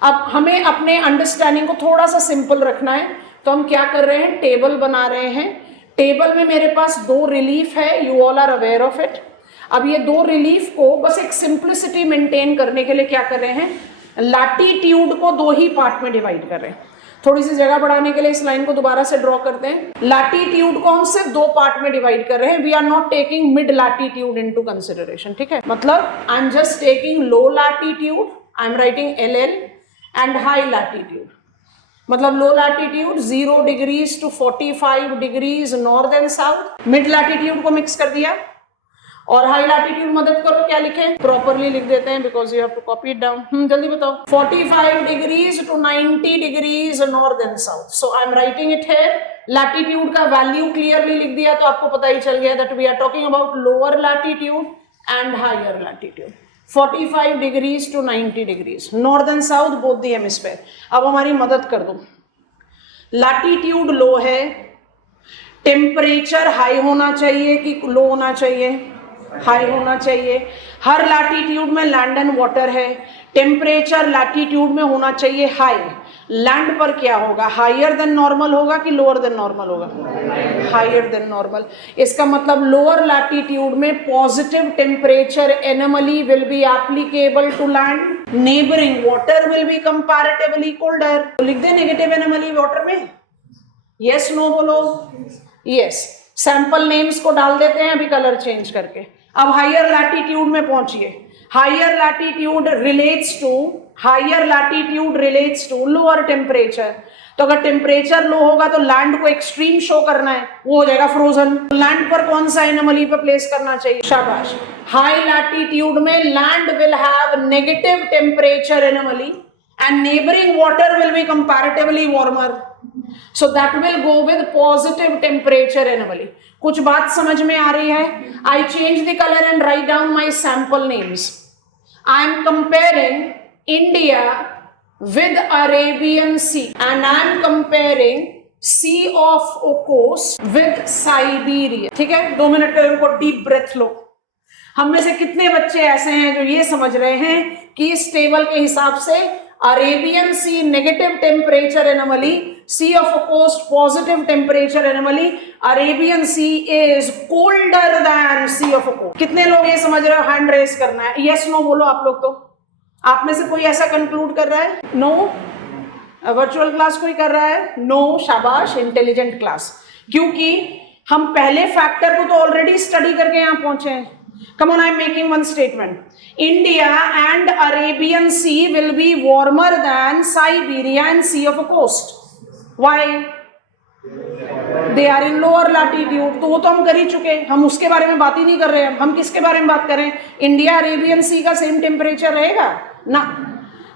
अब हमें अपने understanding को थोड़ा सा सिंपल रखना है, तो हम क्या कर रहे हैं, टेबल बना रहे हैं। टेबल में मेरे पास 2 रिलीफ है, you all are aware of it. अब ये 2 रिलीफ को बस एक सिंप्लिसिटी मेंटेन करने के लिए क्या कर रहे हैं, लैटिट्यूड को 2 ही पार्ट में डिवाइड कर रहे हैं। थोड़ी सी जगह बढ़ाने के लिए इस लाइन को दोबारा से ड्रॉ करते हैं। लैटिट्यूड को हम सिर्फ 2 पार्ट में डिवाइड कर रहे हैं। We are not taking mid latitude into consideration, ठीक है? मतलब I am just taking low latitude, I am writing LL, and high latitude. मतलब low latitude 0 degrees to 45 degrees north and south. Mid latitude को mix कर दिया, और high latitude मदद करो, क्या लिखें, प्रॉपरली लिख देते हैं because you have to copy it down. जल्दी बताओ। 45 degrees to 90 degrees north and south. So I am writing it here. Latitude का वैल्यू क्लियरली लिख दिया तो आपको पता ही चल गया that we are talking about lower latitude and higher latitude. 45 degrees to 90 degrees north and south both the hemisphere. अब हमारी मदद कर दो। लैटिट्यूड लो है, टेम्परेचर हाई होना चाहिए कि लो होना चाहिए, हाई होना चाहिए। हर लैटिट्यूड में लैंड एंड वाटर है, टेम्परेचर लैटिट्यूड में होना चाहिए हाई। लैंड पर क्या होगा, हायर देन नॉर्मल होगा कि लोअर देन नॉर्मल होगा, हायर देन नॉर्मल। इसका मतलब लोअर लैटिट्यूड में positive temperature anomaly will be applicable to land, neighbouring water will be comparatively colder. तो लिख दे नेगेटिव एनोमली वाटर में, यस नो बोलो, यस। सैंपल नेम्स को डाल देते हैं अभी कलर चेंज करके। अब हायर लैटिट्यूड में पहुंचिए, higher latitude relates to lower temperature. तो अगर टेम्परेचर लो होगा तो लैंड को एक्सट्रीम शो करना है, वो हो जाएगा फ्रोजन। लैंड पर कौन सा एनोमली पे प्लेस करना चाहिए, शाबाश। हाई लैटिट्यूड में land will have negative temperature anomaly and neighboring water will be comparatively warmer, so that will go with positive temperature anomaly. कुछ बात समझ में आ रही है? I change the color and write down my sample names. I am comparing India with Arabian Sea and I am comparing Sea of Okhotsk with Siberia. ठीक है, 2 minute का रुको, डीप ब्रेथ लो। हम में से कितने बच्चे ऐसे हैं जो ये समझ रहे हैं कि इस टेबल के हिसाब से Arabian sea negative temperature anomaly, sea of coast positive temperature anomaly, Arabian sea is colder than sea of coast. कितने लोग ये समझ रहे हो? हैंड रेस करना है, यस नो बोलो आप लोग। तो आप में से कोई ऐसा कंक्लूड कर रहा है? नो। वर्चुअल क्लास कोई कर रहा है? नो, शाबाश, इंटेलिजेंट क्लास। क्योंकि हम पहले फैक्टर को तो ऑलरेडी स्टडी करके यहां पहुंचे हैं। Come on, I am making one statement. India and Arabian Sea will be warmer than Siberia and Sea of Coast. Why? They are in lower latitude. तो वो तो हम कर ही चुके, हम उसके बारे में बात ही नहीं कर रहे हैं। हम किसके बारे में बात कर रहे हैं? इंडिया अरेबियन सी का सेम टेम्परेचर रहेगा ना,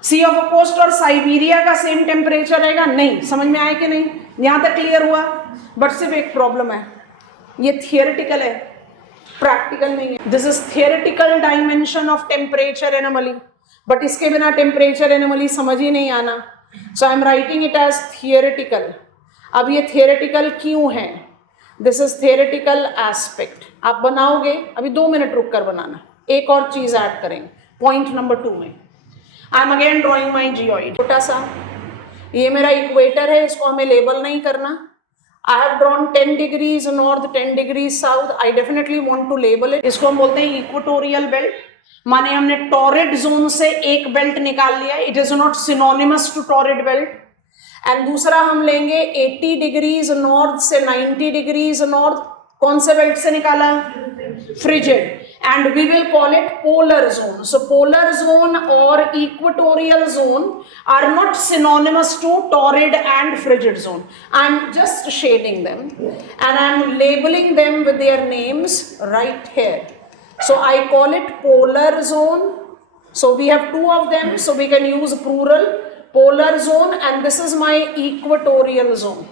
सी ऑफ कोस्ट और साइबेरिया का सेम टेम्परेचर रहेगा? नहीं। समझ में आया कि नहीं? यहां तक क्लियर हुआ? बट सिर्फ एक प्रॉब्लम है, ये थियोरेटिकल है, प्रैक्टिकल नहीं है। This is theoretical dimension of temperature anomaly, but इसके बिना टेम्परेचर एनोमली समझ ही नहीं आना। So I am writing it as theoretical. अब ये थियोरेटिकल क्यों है? This is theoretical aspect. आप बनाओगे, अभी 2 मिनट रुक कर बनाना। एक और चीज ऐड करेंगे पॉइंट नंबर 2 में। I am again drawing my geoid. छोटा सा ये मेरा इक्वेटर है, इसको हमें लेबल नहीं करना। I have drawn 10 degrees north, 10 degrees south. I definitely want to label it. इसको हम बोलते हैं इक्वेटोरियल बेल्ट। माने हमने टॉरिड जोन से एक बेल्ट निकाल लिया, it is not synonymous to torrid belt. And दूसरा हम लेंगे 80 डिग्रीज नॉर्थ से 90 डिग्रीज नॉर्थ। कौन से बेल्ट से निकाला? Frigid. and we will call it polar zone. So polar zone or equatorial zone are not synonymous to torrid and frigid zone. I'm just shading them and I'm labeling them with their names right here. So I call it polar zone. So we have 2 of them, so we can use plural, polar zone, and this is my equatorial zone.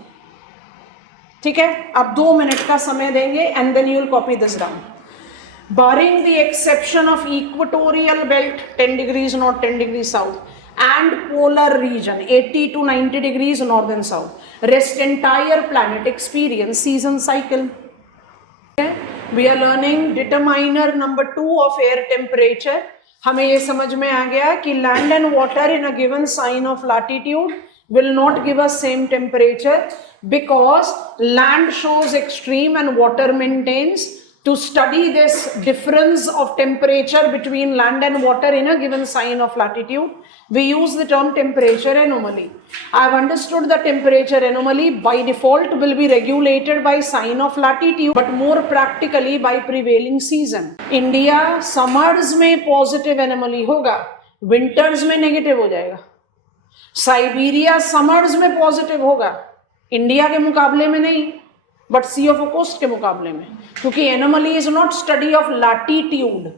ठीक है, अब 2 minute का समय देंगे and then you will copy this down. Barring the exception of equatorial belt 10 degrees north 10 degrees south and polar region 80 to 90 degrees north and south, rest entire planet experience season cycle. We are learning determiner number 2 of air temperature. हमें ये समझ में आ गया कि land and water in a given sign of latitude will not give us same temperature because land shows extreme and water maintains. To study this difference of temperature between land and water in a given sign of latitude, we use the term temperature anomaly. I have understood the temperature anomaly by default will be regulated by sign of latitude, but more practically by prevailing season. India summers में positive anomaly होगा, winters में negative हो जाएगा. Siberia summers में positive होगा, India के मुकाबले में नहीं, बट सी ऑफ कोस्ट के मुकाबले में, क्योंकि anomaly is not study of latitude,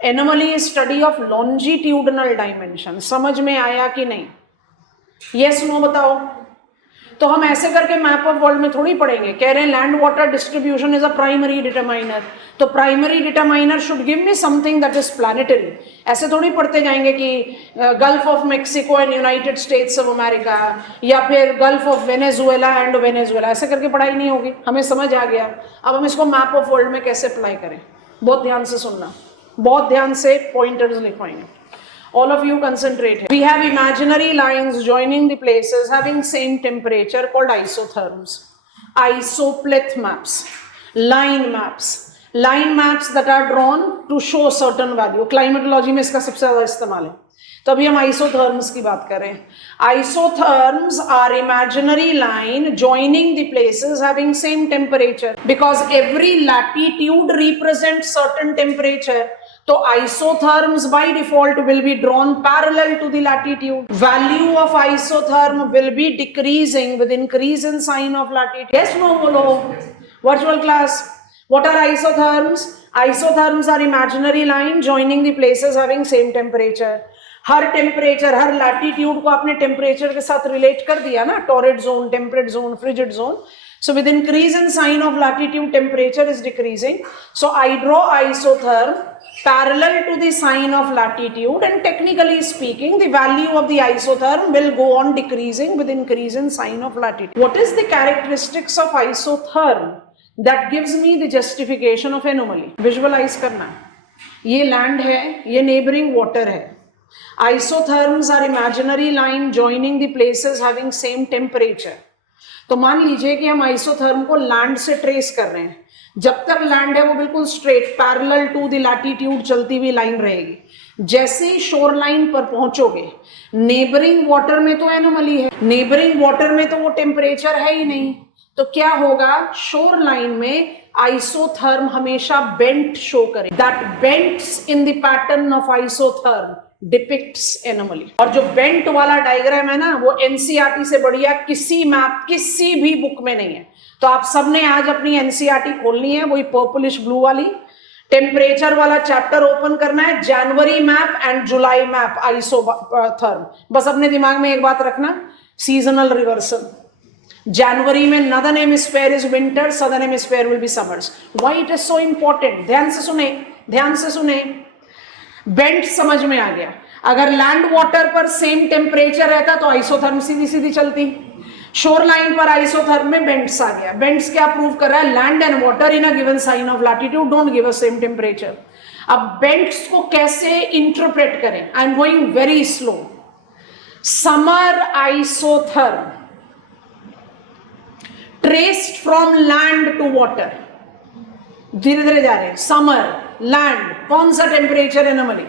anomaly is study of longitudinal dimension. समझ में आया कि नहीं? यस नो बताओ। तो हम ऐसे करके मैप ऑफ वर्ल्ड में थोड़ी पढ़ेंगे। कह रहे हैं land water distribution is a primary determiner, तो primary determiner should give me something that is planetary. ऐसे थोड़ी पढ़ते जाएंगे कि gulf of Mexico and United States of America या फिर gulf of Venezuela and Venezuela, ऐसे करके पढ़ाई नहीं होगी। हमें समझ आ गया, अब हम इसको मैप ऑफ वर्ल्ड में कैसे अप्लाई करें। बहुत ध्यान से सुनना, बहुत ध्यान से pointers लिखवाएंगे। All of you concentrate. We have imaginary lines joining the places having same temperature called isotherms. Isopleth maps, line maps that are drawn to show certain value. Climatology में इसका सबसे ज़्यादा इस्तेमाल है. तो अभी हम आइसोथर्म्स की बात करें. Isotherms are imaginary line joining the places having same temperature because every latitude represents certain temperature. तो isotherms by default will be drawn parallel to the latitude. Value of isotherm will be decreasing with increase in sign of latitude. Yes, no, bolo. Virtual class. What are isotherms? Isotherms are imaginary line joining the places having same temperature. हर temperature, हर latitude को आपने temperature के साथ relate कर दिया ना, torrid zone, temperate zone, frigid zone. So with increase in sign of latitude, temperature is decreasing. So I draw isotherm parallel to the sign of latitude, and technically speaking, the value of the isotherm will go on decreasing with increase in sign of latitude. What is the characteristics of isotherm that gives me the justification of anomaly? Visualize करना. ये land है, ये neighboring water है. Isotherms are imaginary line joining the places having same temperature. तो मान लीजिए कि हम आइसोथर्म को लैंड से ट्रेस कर रहे हैं. जब तक लैंड है वो बिल्कुल straight parallel to the latitude चलती हुई लाइन रहेगी. जैसे ही शोर लाइन पर पहुंचोगे, नेबरिंग वाटर में तो एनोमली है, नेबरिंग वाटर में तो वो टेम्परेचर है ही नहीं. तो क्या होगा, शोर लाइन में आइसोथर्म हमेशा बेंट शो करे. That Bent's in the pattern of isotherm depicts anomaly. और जो बेंट वाला डायग्राम है ना, वो एनसीईआरटी से बढ़िया किसी मैप, किसी भी बुक में नहीं है. तो आप सबने आज अपनी एनसीईआरटी खोलनी है, वही पर्पलिश ब्लू वाली टेम्परेचर वाला चैप्टर ओपन करना है. जनवरी मैप एंड जुलाई मैप आइसोथर्म. बस अपने दिमाग में एक बात रखना, सीजनल रिवर्सल. जनवरी में northern hemisphere is winter, southern hemisphere will be summers. Why it is so important? ध्यान से सुने, ध्यान से सुने. बेंट समझ में आ गया. अगर लैंड वाटर पर सेम टेम्परेचर रहता तो आइसोथर्म सीधी सीधी चलती. शोर लाइन पर आइसोथर्म में बेंट्स आ गया. बेंट्स क्या प्रूव कर रहा है? Land and water in a given sign of latitude don't give a same temperature. अब बेंट्स को कैसे इंटरप्रेट करें? I am going very slow. Summer isotherm traced from land to water. धीरे धीरे जा रहे हैं. समर लैंड, कौन सा टेम्परेचर एनोमली?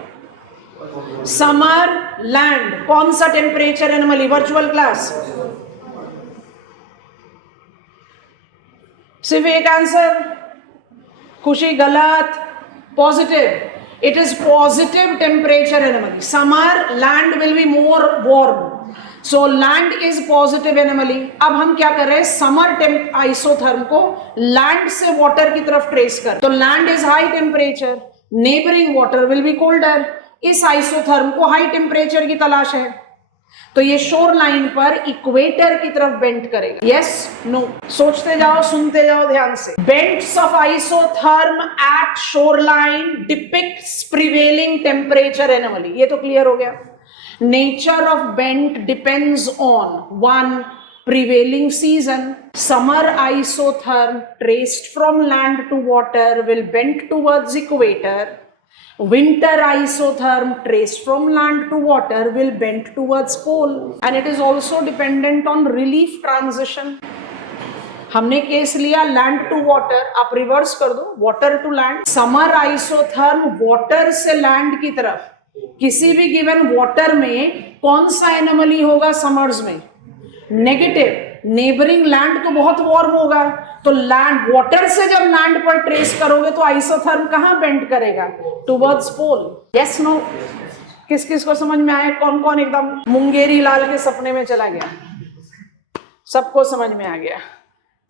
समर लैंड, कौन सा टेम्परेचर एनोमली? Virtual class. सिर्फ एक आंसर. खुशी गलत, positive. It is positive temperature anomaly. Summer land will be more warm. So land is positive anomaly. अब हम क्या कर रहे हैं? समर आइसोथर्म को लैंड से वाटर की तरफ ट्रेस कर. तो land is high temperature, neighbouring water will B colder. इस आइसोथर्म को हाई टेम्परेचर की तलाश है, तो ये शोर लाइन पर इक्वेटर की तरफ बेंट करेगा. Yes, no? सोचते जाओ, सुनते जाओ ध्यान से. Bents of isotherm at shore line depicts prevailing temperature anomaly. ये तो क्लियर हो गया. Nature of bent depends on 1. Prevailing season. Summer isotherm traced from land to water will bend towards equator. Winter isotherm traced from land to water will bend towards pole. And it is also dependent on relief transition. हमने case लिया land to water, आप reverse कर दो, water to land. Summer isotherm water से land की तरफ. किसी भी गिवन वाटर में कौन सा एनोमली होगा? समर्स में नेगेटिव. नेबरिंग लैंड तो बहुत वार्म होगा, तो लैंड वाटर से जब लैंड पर ट्रेस करोगे तो आइसोथर्म कहां बेंड करेगा? Towards pole. Yes, no? किस किस को समझ में आया? कौन कौन एकदम मुंगेरी लाल के सपने में चला गया? सबको समझ में आ गया.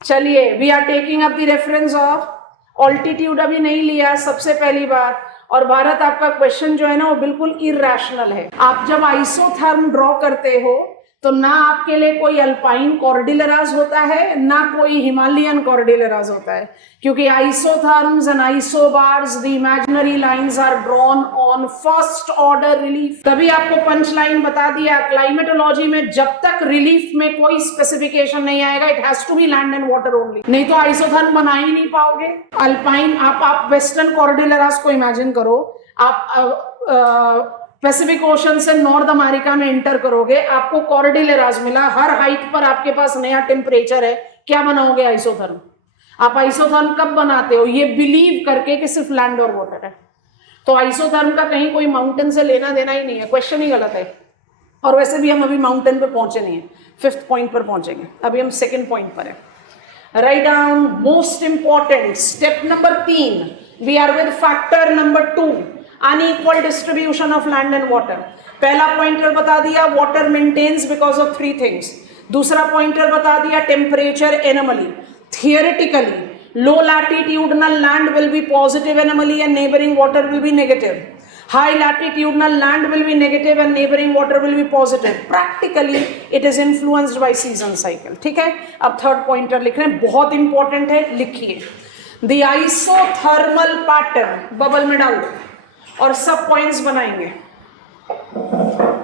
चलिए, we are taking up the reference of altitude. अभी नहीं लिया सबसे पहली बार. और भारत, आपका क्वेश्चन जो है ना वो बिल्कुल इरैशनल है. आप जब आइसोथर्म ड्रॉ करते हो तो ना आपके लिए कोई अल्पाइन कॉर्डिलेराज होता है, ना कोई हिमालयन कॉर्डिलेराज होता है, क्योंकि isotherms and isobars, the imaginary lines are drawn on first order relief. तभी आपको पंच लाइन बता दिया, क्लाइमेटोलॉजी में जब तक रिलीफ में कोई स्पेसिफिकेशन नहीं आएगा, it has to be land and water only, नहीं तो आइसोथर्म बना ही नहीं पाओगे. अल्पाइन, आप वेस्टर्न कॉर्डिलेराज को इमेजिन करो. आप पैसिफिक ओशन से नॉर्थ अमेरिका में एंटर करोगे, आपको कॉर्डिलेरास मिला, हर हाइट पर आपके पास नया टेम्परेचर है, क्या बनाओगे? आइसोथर्म। आप आइसोथर्म कब बनाते हो? ये बिलीव करके कि सिर्फ लैंड और वाटर है। तो आइसोथर्म का कहीं कोई माउंटेन से लेना देना ही नहीं है, क्वेश्चन ही गलत है। और वैसे भी हम अभी माउंटेन पे पहुंचे नहीं है, 5th पॉइंट पर पहुंचेंगे, अभी हम 2nd पॉइंट पर है। Write down most important step number 3, we are with factor number 2, unequal distribution of land and water. पहला पॉइंटर बता दिया water maintains because of 3 things. दूसरा पॉइंटर बता दिया temperature anomaly. Theoretically low latitudinal land will be positive anomaly and neighboring water will be negative. High latitudinal land will be negative and neighboring water will be positive. Practically it is influenced by season cycle. ठीक है, अब 3rd pointer लिख रहे हैं, बहुत important है, लिखिए। The isothermal pattern bubble में डाल दो और सब पॉइंट्स बनाएंगे।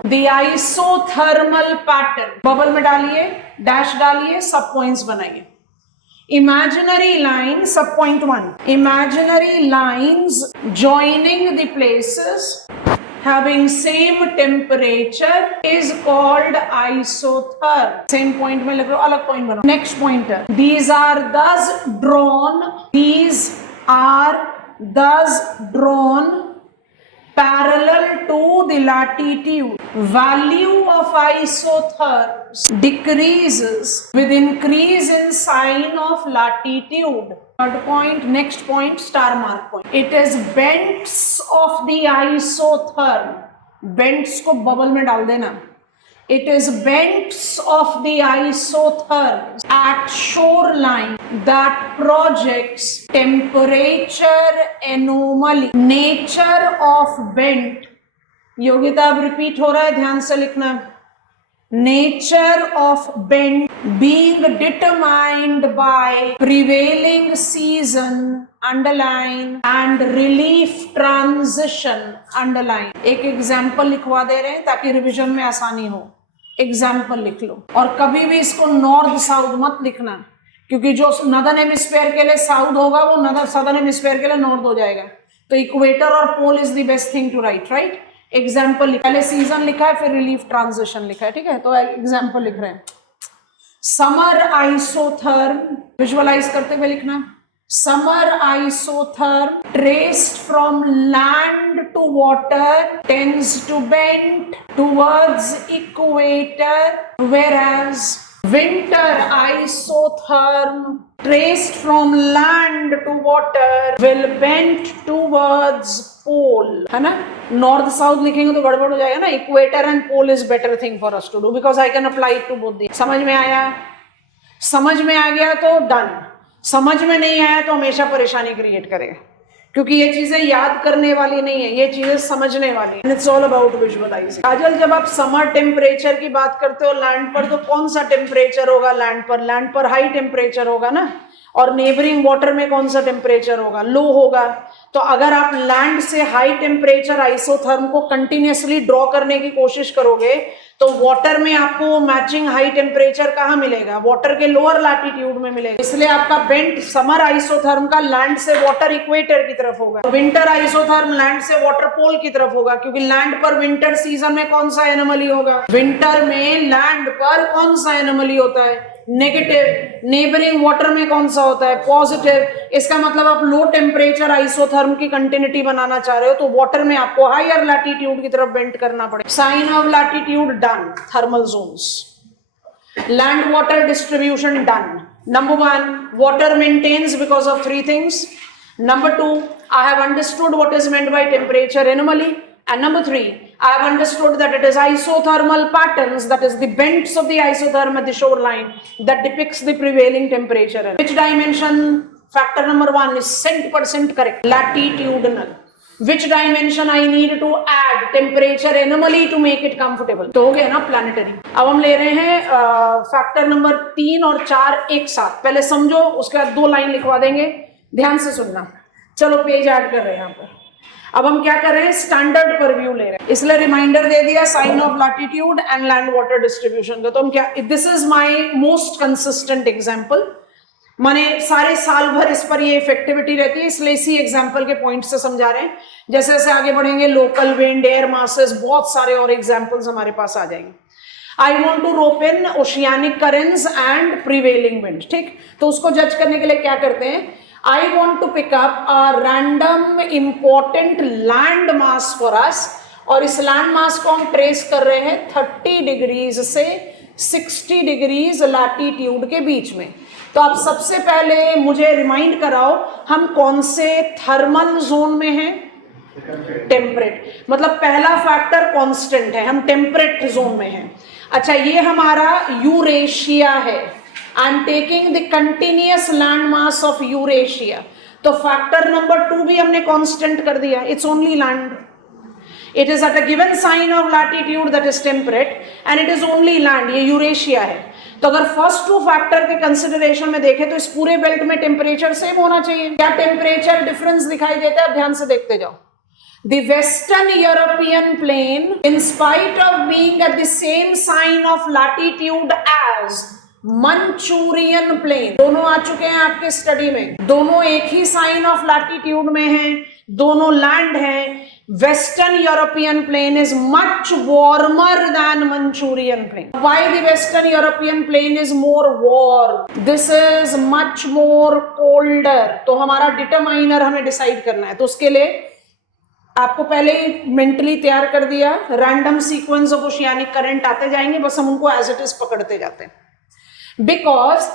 The isothermal pattern बबल में डालिए, डैश डालिए, सब पॉइंट्स बनाइए। Imaginary line, sub point 1, imaginary lines joining the places having same temperature is called isotherm. Same point में लिख लो, अलग point बनाओ। Next pointer, these are thus drawn parallel to the latitude. Value of isotherms decreases with increase in sign of latitude. 3rd point, next point, star mark point. It is bends of the isotherm. Bends को bubble में डाल देना। It is bends of the isotherms at shoreline that projects temperature anomaly. Nature of bend, Yogita अब repeat हो रहा है, ध्यान से लिखना। Nature of bend being determined by prevailing season underline and relief transition underline. एक एग्जाम्पल लिखवा दे रहे हैं ताकि रिवीजन में आसानी हो। एग्जाम्पल लिख लो, और कभी भी इसको नॉर्थ साउथ मत लिखना, क्योंकि जो नदर्न हेमिस्फीयर के लिए साउथ होगा वो सदर्न हेमिस्फीयर के लिए नॉर्थ हो जाएगा। तो इक्वेटर और pole is the best thing to write, right. Example, पहले सीजन लिखा है फिर रिलीफ ट्रांजिशन लिखा है, ठीक है। तो एग्जाम्पल लिख रहे हैं, समर आइसोथर्म, विजुअलाइज करते हुए लिखना, summer isotherm traced from land to water tends to bend towards equator, whereas winter isotherm traced from land to water will bend towards pole, है ना। नॉर्थ साउथ लिखेंगे तो गड़बड़ हो जाएगा ना। Equator and pole is better thing for us to do because I can apply it to both the. समझ में आया? समझ में आ गया तो डन, समझ में नहीं आया तो हमेशा परेशानी क्रिएट करेगा, क्योंकि ये चीजें याद करने वाली नहीं है, ये चीजें समझने वाली है। It's all about visualising. Kajal, जब आप समर टेम्परेचर की बात करते हो लैंड पर, तो कौन सा टेम्परेचर होगा लैंड पर? लैंड पर हाई टेम्परेचर होगा ना, और नेबरिंग वाटर में कौन सा टेम्परेचर होगा? लो होगा। तो अगर आप लैंड से हाई टेम्परेचर आइसोथर्म को कंटिन्यूअसली ड्रॉ करने की कोशिश करोगे तो वाटर में आपको वो मैचिंग हाई टेम्परेचर कहाँ मिलेगा? वाटर के लोअर लैटिट्यूड में मिलेगा। इसलिए आपका बेंट समर आइसोथर्म का लैंड से वाटर इक्वेटर की तरफ होगा, विंटर आइसोथर्म लैंड से वाटर पोल की तरफ होगा, क्योंकि लैंड पर विंटर सीजन में कौन सा एनोमली होगा? विंटर में लैंड पर कौन सा एनोमली होता है? नेगेटिव। नेबरिंग वाटर में कौन सा होता है? पॉजिटिव। इसका मतलब आप लो टेम्परेचर आइसोथर्म की कंटिन्यूटी बनाना चाह रहे हो तो वाटर में आपको हायर लैटिट्यूड की तरफ बेंड करना पड़ेगा। Sign of latitude done. Thermal zones, land water distribution done. Number 1, water maintains because of 3 things. Number 2, I have understood what is meant by temperature anomaly. And number 3, I have understood that it is isothermal patterns, that is the bends of the isotherm at the shoreline that depicts the prevailing temperature. Which dimension? Factor number 1 is 100% correct. Latitudinal. Which dimension I need to add? Temperature anomaly to make it comfortable. तो हो गया ना planetary। अब हम ले रहे हैं factor number 3 और 4 एक साथ। पहले समझो, उसके बाद 2 लाइन लिखवा देंगे, ध्यान से सुनना। चलो पेज ऐड कर रहे हैं यहाँ पर। अब हम क्या कर रहे हैं? स्टैंडर्ड पर व्यू ले रहे हैं, इसलिए रिमाइंडर दे दिया sign of latitude and land water distribution का। तो हम क्या, this is my most consistent example. माने सारे साल भर इस पर ये इफेक्टिविटी रहती है, इसलिए इसी एग्जाम्पल के पॉइंट से समझा रहे हैं। जैसे जैसे आगे बढ़ेंगे लोकल विंड, एयर मासेस, बहुत सारे और एग्जाम्पल्स हमारे पास आ जाएंगे। I want to rope in oceanic currents and prevailing wind, ठीक। तो उसको जज करने के लिए क्या करते हैं, I want to pick up a random important land mass for us, और इस लैंड मास को हम ट्रेस कर रहे हैं 30 डिग्रीज से 60 डिग्रीज लैटिट्यूड के बीच में। तो आप सबसे पहले मुझे रिमाइंड कराओ, हम कौन से थर्मल जोन में हैं? टेम्परेट, मतलब पहला फैक्टर कांस्टेंट है, हम टेम्परेट जोन में हैं। अच्छा, ये हमारा यूरेशिया है। I am taking the continuous land mass of Eurasia, तो फैक्टर नंबर 2 भी हमने कांस्टेंट कर दिया, it's only land. It is at a given sign of latitude that is temperate and it is only land, ये Eurasia है। तो अगर first 2 factor के कंसिडरेशन में देखें तो इस पूरे बेल्ट में टेम्परेचर सेम होना चाहिए। क्या टेम्परेचर डिफरेंस दिखाई देता है? ध्यान से देखते जाओ। The Western European plain, in spite of being at the same sign of latitude as Manchurian plain, दोनों आ चुके हैं आपके स्टडी में, दोनों एक ही साइन ऑफ लैटिट्यूड में हैं, दोनों लैंड हैं। Western European plain is much warmer than Manchurian plain. Why the western European plain is more warm? This is much more colder. तो हमारा डिटरमाइनर हमें डिसाइड करना है, तो उसके लिए आपको पहले ही मेंटली तैयार कर दिया, random sequence of oceanic current आते जाएंगे, बस हम उनको एज इट इज पकड़ते जाते हैं। Because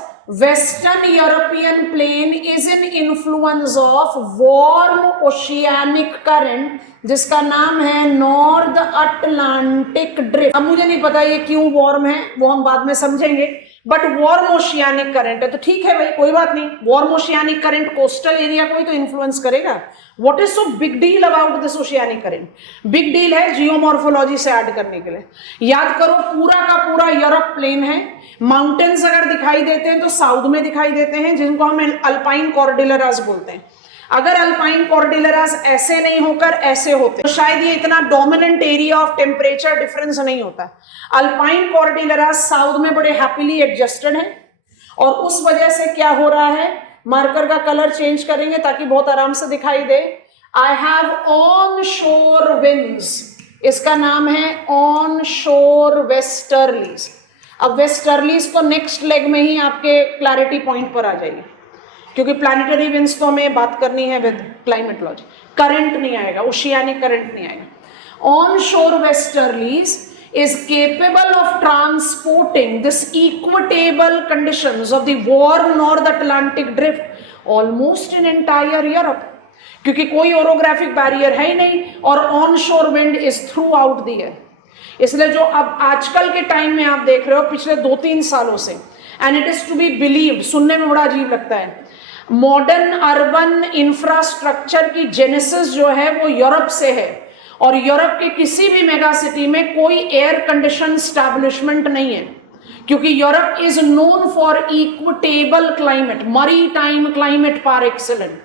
Western European plain is in influence of warm oceanic current जिसका नाम है नॉर्थ अटलांटिक ड्रिफ्ट। अब मुझे नहीं पता ये क्यों वार्म है, वो हम बाद में समझेंगे, बट वार्म ओशियानिक करंट है तो ठीक है भाई, कोई बात नहीं। Warm oceanic current coastal area को ही तो इन्फ्लुएंस करेगा। What is so big deal about this oceanic current? Big deal है जियोमॉर्फोलॉजी से ऐड करने के लिए। याद करो, पूरा का पूरा यूरोप प्लेन है। माउंटेन्स अगर दिखाई देते हैं तो साउथ में दिखाई देते हैं, जिनको हम अल्पाइन कॉर्डिलरास बोलते हैं। अगर अल्पाइन कॉर्डिलरास ऐसे नहीं होकर ऐसे होते तो शायद ये इतना dominant area of temperature difference नहीं होता। अल्पाइन कॉर्डिलरास साउथ में बड़े हैप्पीली एडजस्टेड है, और उस वजह से क्या हो रहा है, मार्कर का कलर चेंज करेंगे ताकि बहुत आराम से दिखाई दे। I have onshore winds, इसका नाम है ऑन शोर वेस्टर्लीज। अब वेस्टर्लीज तो नेक्स्ट लेग में ही आपके क्लैरिटी पॉइंट पर आ जाएगी, क्योंकि प्लैनेटरी विंड्स तो हमें बात करनी है विद क्लाइमेटोलॉजी। करंट नहीं आएगा, ओशियानिक करंट नहीं आएगा। ऑन शोर westerlies is capable of transporting this equatable conditions of the warm North Atlantic drift almost in entire Europe, क्योंकि कोई ओरोग्राफिक बैरियर है ही नहीं और ऑन शोर wind is through out the year. इसलिए जो अब आजकल के टाइम में आप देख रहे हो पिछले 2-3 सालों से, and it is to be believed, सुनने में बड़ा अजीब लगता है, मॉडर्न अर्बन इंफ्रास्ट्रक्चर की जेनेसिस जो है वो यूरोप से है, और यूरोप के किसी भी मेगा सिटी में कोई एयर कंडीशन स्टैब्लिशमेंट नहीं है, क्योंकि Europe is known for equitable climate, मरी टाइम क्लाइमेट पार एक्सेलेंट।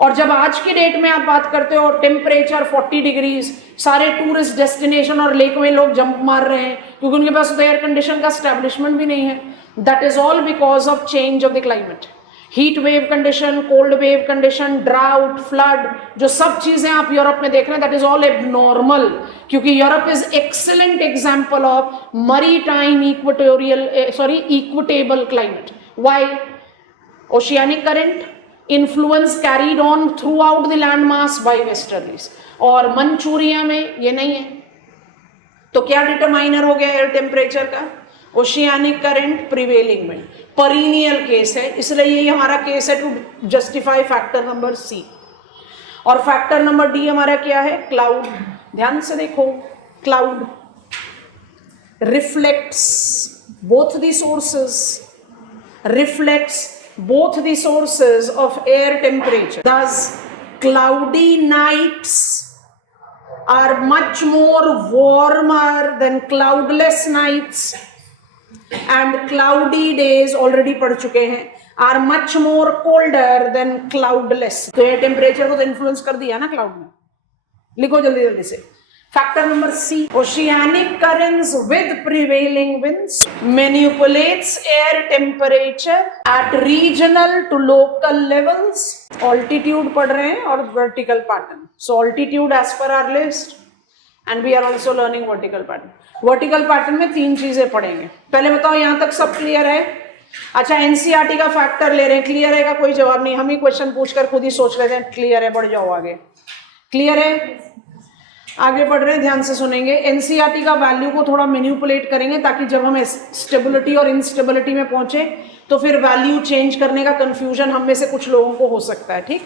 और जब आज की डेट में आप बात करते हो टेम्परेचर 40 डिग्रीज, सारे टूरिस्ट डेस्टिनेशन और लेक में लोग जंप मार रहे हैं क्योंकि उनके पास तो एयर कंडीशन का स्टैब्लिशमेंट भी नहीं है। That is all because of change of the climate. Heat wave condition, cold wave condition, drought, flood, जो सब चीजें आप यूरोप में देख रहे हैं, दैट इज ऑल एबनॉर्मल, क्योंकि Europe is excellent example of maritime equitable climate. Why? Oceanic current influence carried on throughout the landmass by westerlies, और मंचूरिया में ये नहीं है। तो क्या डिटरमाइनर हो गया एयर टेम्परेचर का? Oceanic current, prevailing wind, perennial case है, इसलिए ये हमारा केस है to justify factor number C. और फैक्टर नंबर डी हमारा क्या है? क्लाउड। ध्यान से देखो, cloud reflects both the sources, reflects both the sources of air temperature. Thus, cloudy nights are much more warmer than cloudless nights, and cloudy days already पढ़ चुके हैं are much more colder than cloudless. तो air temperature को तो influence कर दिया ना cloud ने। लिखो जल्दी जल्दी से, Factor number C, oceanic currents with prevailing winds manipulates air temperature at regional to local levels. Altitude पढ़ रहे हैं और vertical pattern. So altitude as per our list and we are also learning vertical pattern. Vertical pattern में 3 चीजें पढ़ेंगे. पहले बताओ यहाँ तक सब क्लियर है? अच्छा एनसीईआरटी का फैक्टर ले रहे हैं, क्लियर है का कोई जवाब नहीं, हम ही क्वेश्चन पूछकर खुद ही सोच लेते हैं क्लियर है, बढ़ जाओ आगे. क्लियर है? आगे बढ़ रहे हैं, ध्यान से सुनेंगे. एनसीईआरटी का वैल्यू को थोड़ा मैनिपुलेट करेंगे ताकि जब हम स्टेबिलिटी और इंस्टेबिलिटी में पहुंचे तो फिर वैल्यू चेंज करने का कंफ्यूजन हम में से कुछ लोगों को हो सकता है. ठीक,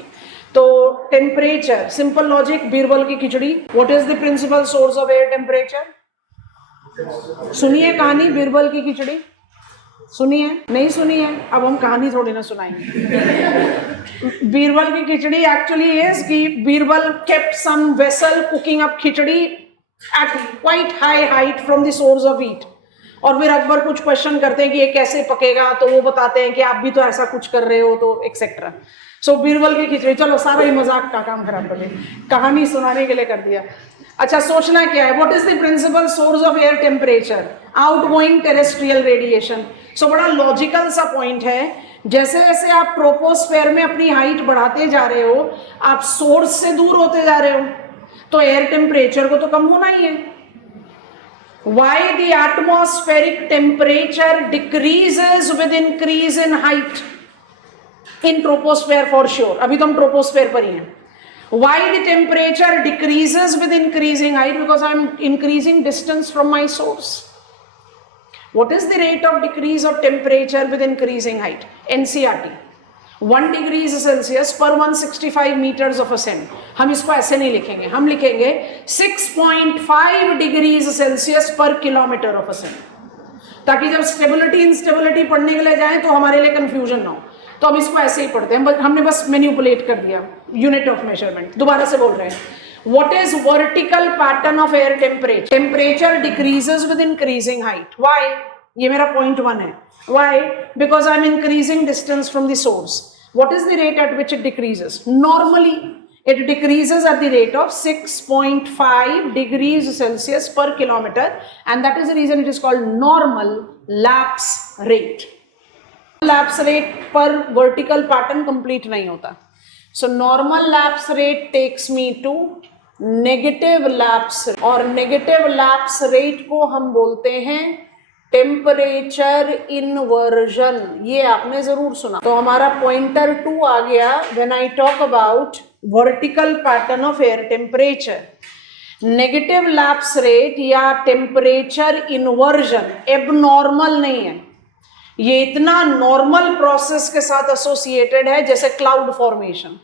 तो टेम्परेचर, सिंपल लॉजिक, बीरबल की खिचड़ी. What is the principal source of air temperature? सुनिए कहानी बीरबल की खिचड़ी, सुनिए. नहीं सुनी है? अब हम कहानी थोड़ी ना सुनाएंगे. बीरबल की खिचड़ी एक्चुअली इज कि Birbal kept some vessel cooking up khichdi at quite high height from the source of heat. और फिर अकबर कुछ क्वेश्चन करते हैं कि ये कैसे पकेगा, तो वो बताते हैं कि आप भी तो ऐसा कुछ कर रहे हो, तो एक्सेट्रा. सो बीरबल की खिचड़ी, चलो सारा ही मजाक का काम खराब कर दिया, कहानी सुनाने के लिए कर दिया. अच्छा सोचना क्या है? What is the principal source of air temperature? Outgoing terrestrial radiation. So बड़ा लॉजिकल सा पॉइंट है. जैसे जैसे आप ट्रोपोस्फेयर में अपनी हाइट बढ़ाते जा रहे हो, आप सोर्स से दूर होते जा रहे हो, तो एयर टेम्परेचर को तो कम होना ही है. Why the atmospheric temperature decreases with increase in height in troposphere for sure. अभी तो हम ट्रोपोस्फेयर पर ही हैं. Why the temperature decreases with increasing height? Because I am increasing distance from my source. What is the rate of decrease of temperature with increasing height? NCERT 1 degree Celsius per 165 meters of ascent. हम इसको ऐसे नहीं लिखेंगे, हम लिखेंगे 6.5 degrees Celsius per kilometer of ascent, ताकि जब stability instability पढ़ने के लिए जाए तो हमारे लिए कंफ्यूजन ना हो. तो हम इसको ऐसे ही पढ़ते हैं, हमने बस मैनिपुलेट कर दिया यूनिट ऑफ मेजरमेंट. दोबारा से बोल रहे हैं. What is vertical pattern of air temperature? Temperature decreases with increasing height. Why? ये मेरा पॉइंट 1 है. Why? Because I M increasing distance from the source. What is the rate at which it decreases? Normally it decreases at the rate of 6.5 degrees Celsius per kilometer, and that is the reason it is called normal lapse rate. Lapse rate पर vertical pattern complete नहीं होता. So normal lapse rate takes me to negative lapse, और negative lapse rate को हम बोलते हैं temperature inversion. ये आपने जरूर सुना. तो हमारा पॉइंटर 2 आ गया when I talk about vertical pattern of air temperature. Negative lapse rate या टेम्परेचर इनवर्जन एबनॉर्मल नहीं है. ये इतना नॉर्मल प्रोसेस के साथ एसोसिएटेड है जैसे cloud formation.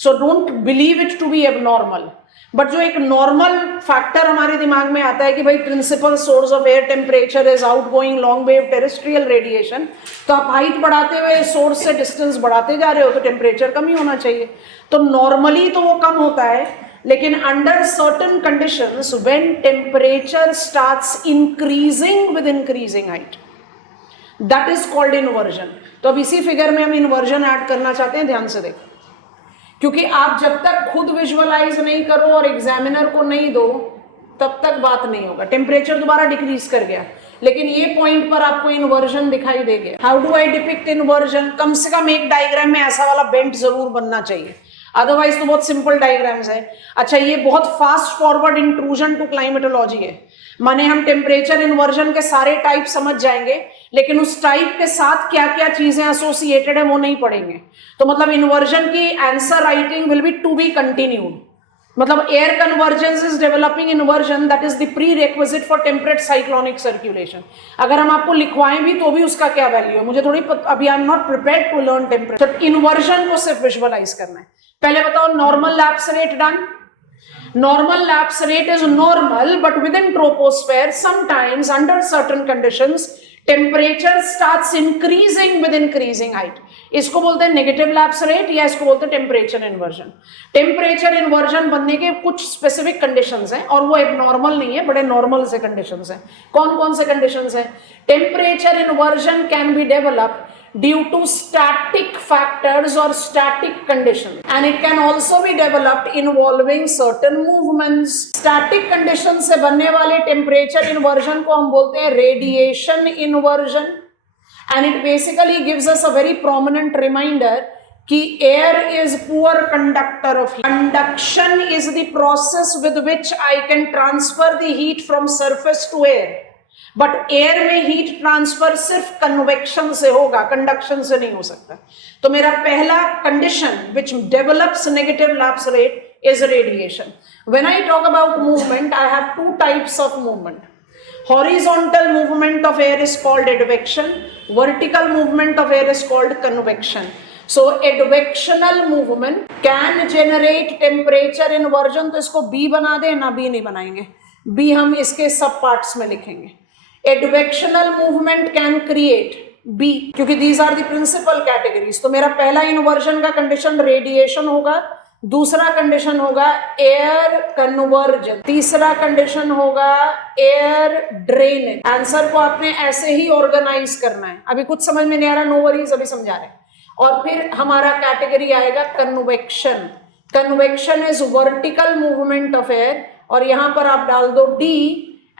So don't believe it to be abnormal. But जो एक नॉर्मल फैक्टर हमारे दिमाग में आता है कि भाई principal source of air temperature is outgoing long wave terrestrial radiation, तो आप हाइट बढ़ाते हुए सोर्स से डिस्टेंस बढ़ाते जा रहे हो तो टेम्परेचर कम ही होना चाहिए. तो नॉर्मली तो वो कम होता है, लेकिन under certain conditions when temperature starts increasing with increasing height, that is called inversion. तो अब इसी फिगर में हम इनवर्जन ऐड करना चाहते हैं. ध्यान से देखो, क्योंकि आप जब तक खुद विजुअलाइज नहीं करो और एग्जामिनर को नहीं दो तब तक बात नहीं होगा. टेम्परेचर दोबारा डिक्रीज कर गया, लेकिन ये पॉइंट पर आपको इनवर्जन दिखाई देगा. How do I depict inversion? कम से कम एक डायग्राम में ऐसा वाला बेंट जरूर बनना चाहिए, अदरवाइज तो बहुत सिंपल डायग्राम्स है. अच्छा, ये बहुत fast forward intrusion to climatology है. माने हम टेम्परेचर इनवर्जन के सारे टाइप समझ जाएंगे, लेकिन उस टाइप के साथ क्या क्या चीजें एसोसिएटेड है वो नहीं पढ़ेंगे. तो मतलब इन्वर्जन की answer writing will be to be continued. मतलब air convergence is developing inversion, that is the prerequisite for temperate cyclonic circulation. अगर हम आपको लिखवाएं भी तो भी उसका क्या वैल्यू है मुझे थोड़ी अभी I am not prepared to learn temperature. Inversion को सिर्फ विजुअलाइज करना है. पहले बताओ normal lapse rate. Done. Normal lapse rate is normal, but within troposphere, sometimes under certain conditions, temperature starts increasing with increasing height. इसको बोलते हैं negative lapse rate या इसको बोलते हैं टेम्परेचर इन्वर्जन. टेम्परेचर इन्वर्जन बनने के कुछ स्पेसिफिक कंडीशंस हैं और वो एबनॉर्मल नहीं है, बड़े नॉर्मल से कंडीशंस हैं. कौन कौन से कंडीशंस हैं? Temperature inversion can be developed due to static factors or static conditions, and it can also be developed involving certain movements. Static condition से बनने वाले temperature inversion को हम बोलते हैं radiation inversion, and it basically gives us a very prominent reminder कि air is poor conductor of heat. Conduction is the process with which I can transfer the heat from surface to air, but air में heat transfer सिर्फ convection से होगा, conduction से नहीं हो सकता. तो मेरा पहला condition which develops negative lapse rate is radiation. When I talk about movement, I have two types of movement. Horizontal movement of air is called advection. Vertical movement of air is called convection. So advectional movement can generate temperature inversion. तो इसको B बना दे ना, B नहीं बनाएंगे, B हम इसके सब parts में लिखेंगे. Advectional movement can create B, क्योंकि these are the principal categories. तो मेरा पहला इन्वर्जन का कंडीशन रेडिएशन होगा, दूसरा कंडीशन होगा एयर कन्वर्जन, तीसरा कंडीशन होगा एयर ड्रेनेज. आंसर को आपने ऐसे ही ऑर्गेनाइज करना है. अभी कुछ समझ में नहीं आ रहा, नो वरीज, अभी समझा रहे हैं. और फिर हमारा कैटेगरी आएगा convection. Convection is vertical movement of air, और यहां पर आप डाल दो D,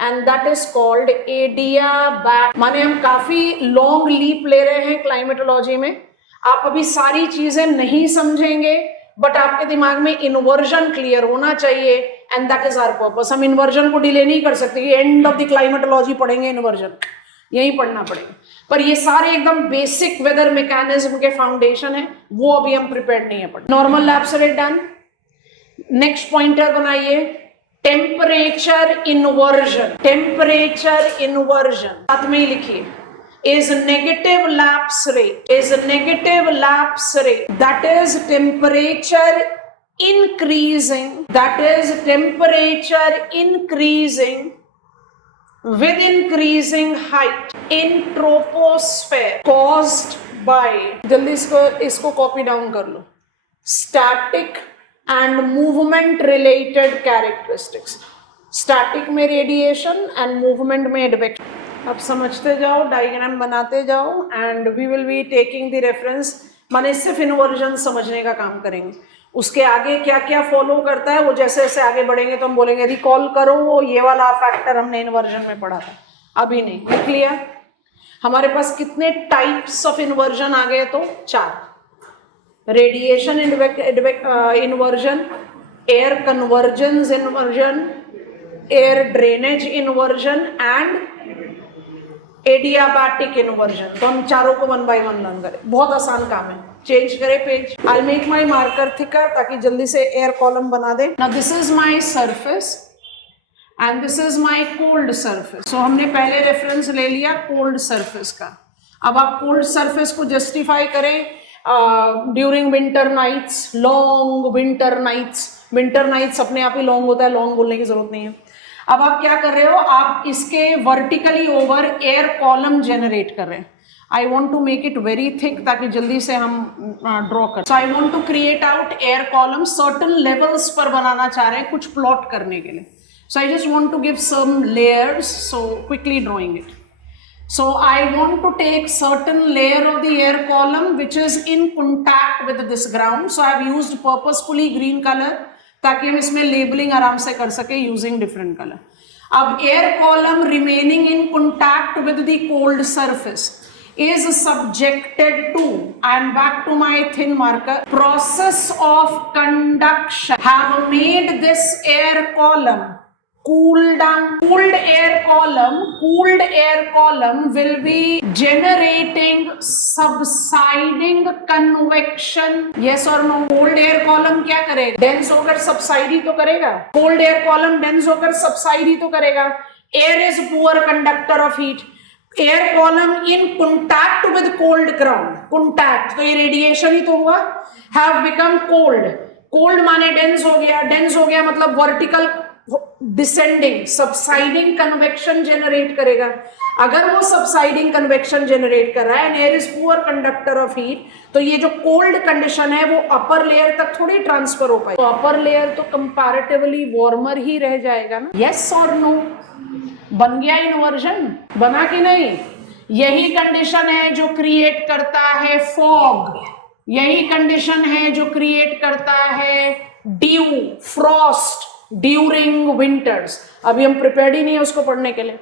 and that is called adiabatic. माने हम काफी लॉन्ग लीप ले रहे हैं क्लाइमेटोलॉजी में. आप अभी सारी चीजें नहीं समझेंगे, बट आपके दिमाग में इन्वर्जन क्लियर होना चाहिए, and that is our purpose. हम इन्वर्जन को डिले नहीं कर सकते कि एंड ऑफ द क्लाइमेटोलॉजी पढ़ेंगे इन्वर्जन, यही पढ़ना पड़ेगा. पर ये सारे एकदम बेसिक वेदर मैकेनिज्म के फाउंडेशन है, वो अभी हम प्रिपेयर्ड नहीं है पढ़. Normal lapse rate done. Next pointer बनाइए, टेम्परेचर इन्वर्जन. टेम्परेचर इन्वर्जन साथ में ही लिखिए, is negative lapse rate, is negative lapse rate, that is temperature increasing, that is temperature increasing with increasing height in troposphere caused by, जल्दी इसको copy down कर लो, static and movement related characteristics. Static में radiation and movement में advection. अब समझते जाओ, diagram बनाते जाओ, and we will be taking the reference. माने सिर्फ इन्वर्जन समझने का काम करेंगे, उसके आगे क्या क्या फॉलो करता है वो जैसे जैसे आगे बढ़ेंगे तो हम बोलेंगे रिकॉल करो वो ये वाला फैक्टर हमने इन्वर्जन में पढ़ा था. अभी नहीं, लिख लिया. हमारे पास कितने टाइप्स ऑफ इन्वर्जन आ गए? तो 4. Radiation inversion, air convergence inversion, air drainage inversion and adiabatic inversion. तो हम चारों को 1 by 1 लर्न करें. बहुत आसान काम है. चेंज करें page. I make my marker thicker ताकि जल्दी से एयर कॉलम बना दे. Now this is my surface and this is my cold surface. So हमने पहले रेफरेंस ले लिया कोल्ड सरफेस का. अब आप कोल्ड सरफेस को जस्टिफाई करें during winter nights, long winter nights. Winter nights अपने आप ही लॉन्ग होता है, लॉन्ग बोलने की जरूरत नहीं है. अब आप क्या कर रहे हो, आप इसके vertically over air column generate कर रहे हैं. I want to make it very thick ताकि जल्दी से हम ड्रॉ कर. So I want to create out air column. Certain levels पर बनाना चाह रहे हैं कुछ प्लॉट करने के लिए. So I just want to give some layers, so quickly drawing it. So I want to take certain layer of the air column which is in contact with this ground. So I have used purposefully green color ताकि हम इसमें labeling आराम से कर सके using different color. अब air column remaining in contact with the cold surface is subjected to, I am back to my thin marker, process of conduction have made this air column cool down. Cooled air column will be generating subsiding convection. Yes or no? Cold air column क्या करेगा? Dense होकर subside तो करेगा. Cold air column dense होकर subside तो करेगा. Air is poor conductor of heat. Air column in contact with cold ground. Contact तो ये radiation ही तो हुआ. Have become cold. Cold माने dense हो गया. Dense हो गया मतलब vertical descending, subsiding convection generate करेगा. अगर वो सबसाइडिंग कन्वेक्शन जनरेट कर रहा है and air is poor conductor of heat, तो ये जो कोल्ड कंडीशन है वो अपर लेयर तक थोड़ी ट्रांसफर हो पाए. तो अपर लेयर तो कंपैरेटिवली वार्मर ही रह जाएगा ना. यस और नो? बन गया इन्वर्जन? बना कि नहीं? यही कंडीशन है जो क्रिएट करता है फॉग, यही कंडीशन है जो क्रिएट करता है ड्यू, फ्रॉस्ट ड्यूरिंग विंटर्स। अभी हम प्रिपेयर्ड ही नहीं है उसको पढ़ने के लिए,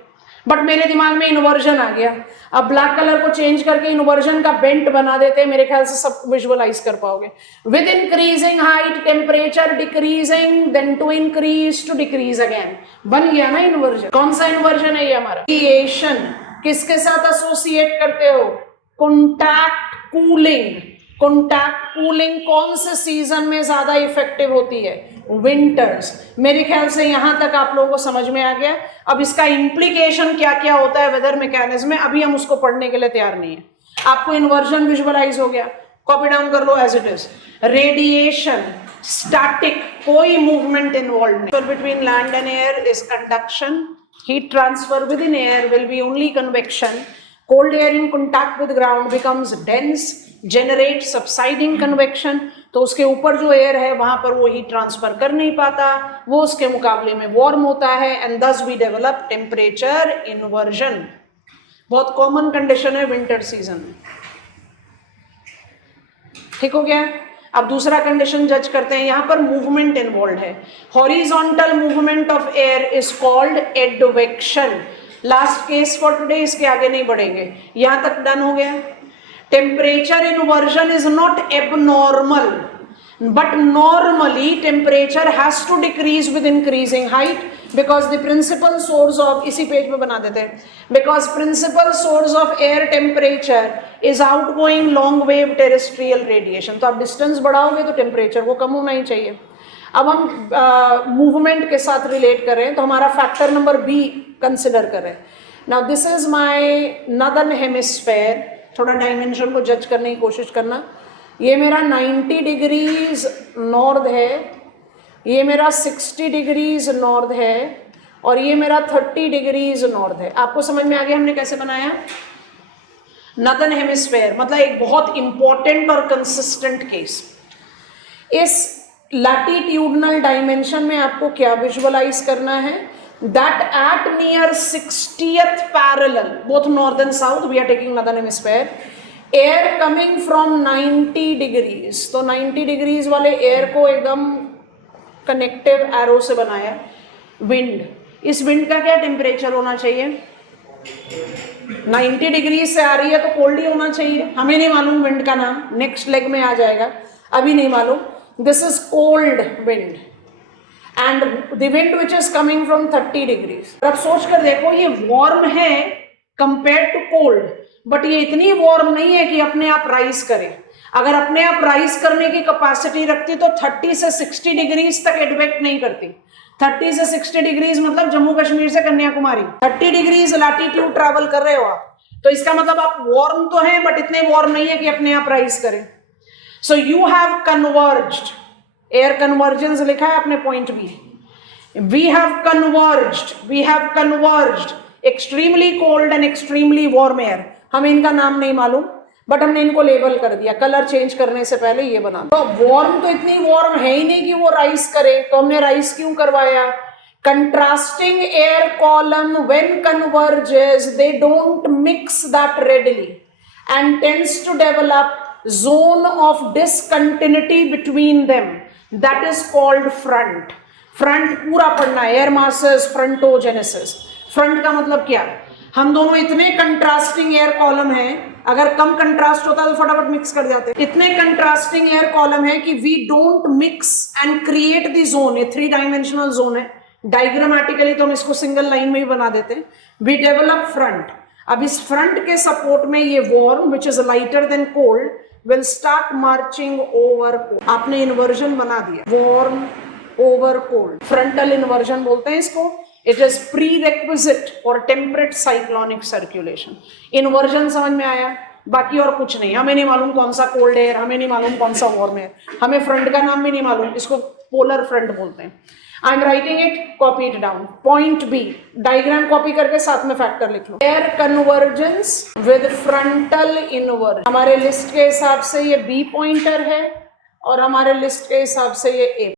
बट मेरे दिमाग में इन्वर्जन आ गया। अब ब्लैक कलर को चेंज करके इन्वर्जन का बेंट बना देते हैं, मेरे ख्याल से सब विजुअलाइज कर पाओगे। With increasing height temperature decreasing, then to increase to decrease again. बन गया ना इन्वर्जन। कौन सा इन्वर्जन है ये हमारा? रेडिएशन किसके साथ एसोसिएट करते हो? Contact cooling. कॉन्टैक्ट कूलिंग कौन से सीजन में ज्यादा इफेक्टिव होती है? विंटर्स। मेरे ख्याल से यहां तक आप लोगों को समझ में आ गया। अब इसका इंप्लीकेशन क्या क्या होता है वेदर मैकेनिज्म में, अभी हम उसको पढ़ने के लिए तैयार नहीं है। आपको इन्वर्जन विजुअलाइज हो गया, कॉपी डाउन कर लो as it is. Radiation static, कोई मूवमेंट इन्वॉल्व नहीं। Between land and air is conduction, heat transfer within air will be only convection. Cold air in contact with ground becomes dense, generates subsiding convection. तो उसके ऊपर जो air है वहां पर वो हीट ट्रांसफर कर नहीं पाता, वो उसके मुकाबले में वार्म होता है, and thus we develop temperature inversion. बहुत कॉमन कंडीशन है विंटर सीजन में। ठीक हो गया? अब दूसरा कंडीशन जज करते हैं। यहां पर मूवमेंट इन्वॉल्व है। Horizontal movement of air is called advection. Last case for today, इसके आगे नहीं बढ़ेंगे, यहां तक डन हो गया। Temperature inversion is not abnormal, but normally temperature has to decrease with increasing height because the principal source of, इसी page पे बना देते हैं, because principal source of air temperature is outgoing long wave terrestrial radiation। तो आप distance बढ़ाओगे तो temperature को कम होना ही चाहिए। अब हम मूवमेंट के साथ रिलेट कर रहे हैं, तो हमारा फैक्टर नंबर बी कंसिडर कर रहे हैं। Now this is my northern hemisphere. थोड़ा डायमेंशन को जज करने की कोशिश करना। ये मेरा 90 डिग्रीज नॉर्थ है, ये मेरा 60 डिग्रीज नॉर्थ है, और ये मेरा 30 डिग्रीज नॉर्थ है। आपको समझ में आ गया हमने कैसे बनाया? नॉर्दर्न हेमिस्फेयर मतलब एक बहुत इंपॉर्टेंट और कंसिस्टेंट केस। इस लैटिट्यूडनल डायमेंशन में आपको क्या विजुअलाइज करना है? That at near 60th parallel both north and south, we are taking northern hemisphere, air coming from 90 degrees. तो 90 डिग्रीज वाले एयर को एकदम कनेक्टिव एरो से बनाया। विंड, इस विंड का क्या टेम्परेचर होना चाहिए? 90 डिग्री से आ रही है तो कोल्ड ही होना चाहिए। हमें नहीं मालूम विंड का नाम, नेक्स्ट लेग में आ जाएगा, अभी नहीं मालूम। This is cold wind and the wind which is coming from 30 degrees. अब सोच कर देखो, ये वार्म है कंपेयर टू कोल्ड, बट ये इतनी वार्म नहीं है कि अपने आप राइज करे। अगर अपने आप राइज करने की कैपेसिटी रखती तो 30 से 60 डिग्रीज तक एडवेक्ट नहीं करती। 30 से 60 डिग्रीज मतलब जम्मू कश्मीर से कन्याकुमारी, 30 डिग्रीज लैटिट्यूड ट्रैवल कर रहे हो आप, तो इसका मतलब आप वार्म तो हैं बट इतने वार्म नहीं है कि अपने आप राइज करें। So you have converged, air convergence लिखा है अपने point B. We have converged extremely cold and extremely warm air. हमें इनका नाम नहीं मालूम, बट हमने इनको लेबल कर दिया कलर चेंज करने से पहले। ये बना तो वार्म तो इतनी वार्म है ही नहीं कि वो राइज करे, तो हमने राइज क्यों करवाया? Contrasting air column when converges they don't mix that readily and tends to develop zone of discontinuity between them, that is called front. Front पूरा पढ़ना है, एयर मासेस फ्रंटोजेनेसिस। फ्रंट का मतलब क्या? हम दोनों इतने कंट्रास्टिंग एयर कॉलम हैं, अगर कम कंट्रास्ट होता तो फटाफट मिक्स कर जाते। इतने कंट्रास्टिंग एयर कॉलम है कि we don't mix and create the zone. ये 3 डायमेंशनल जोन है, डायग्रामेटिकली तो हम इसको सिंगल लाइन में ही बना देते हैं। We develop front. अब इस फ्रंट के सपोर्ट में ये warm which is lighter than cold will start marching over cold. आपने इन्वर्जन बना दिया, warm over cold, frontal inversion बोलते हैं इसको। It is prerequisite for temperate cyclonic circulation. Inversion समझ में आया? बाकी और कुछ नहीं। हमें नहीं मालूम कौन सा कोल्ड एयर, हमें नहीं मालूम कौन सा वार्म एयर, हमें फ्रंट का नाम भी नहीं मालूम, इसको पोलर फ्रंट बोलते हैं। I am writing it, copy it down. Point B, diagram copy करके साथ में फैक्टर लिख लो। Air convergence with frontal inversion. हमारे लिस्ट के हिसाब से ये बी पॉइंटर है और हमारे लिस्ट के हिसाब से ये ए।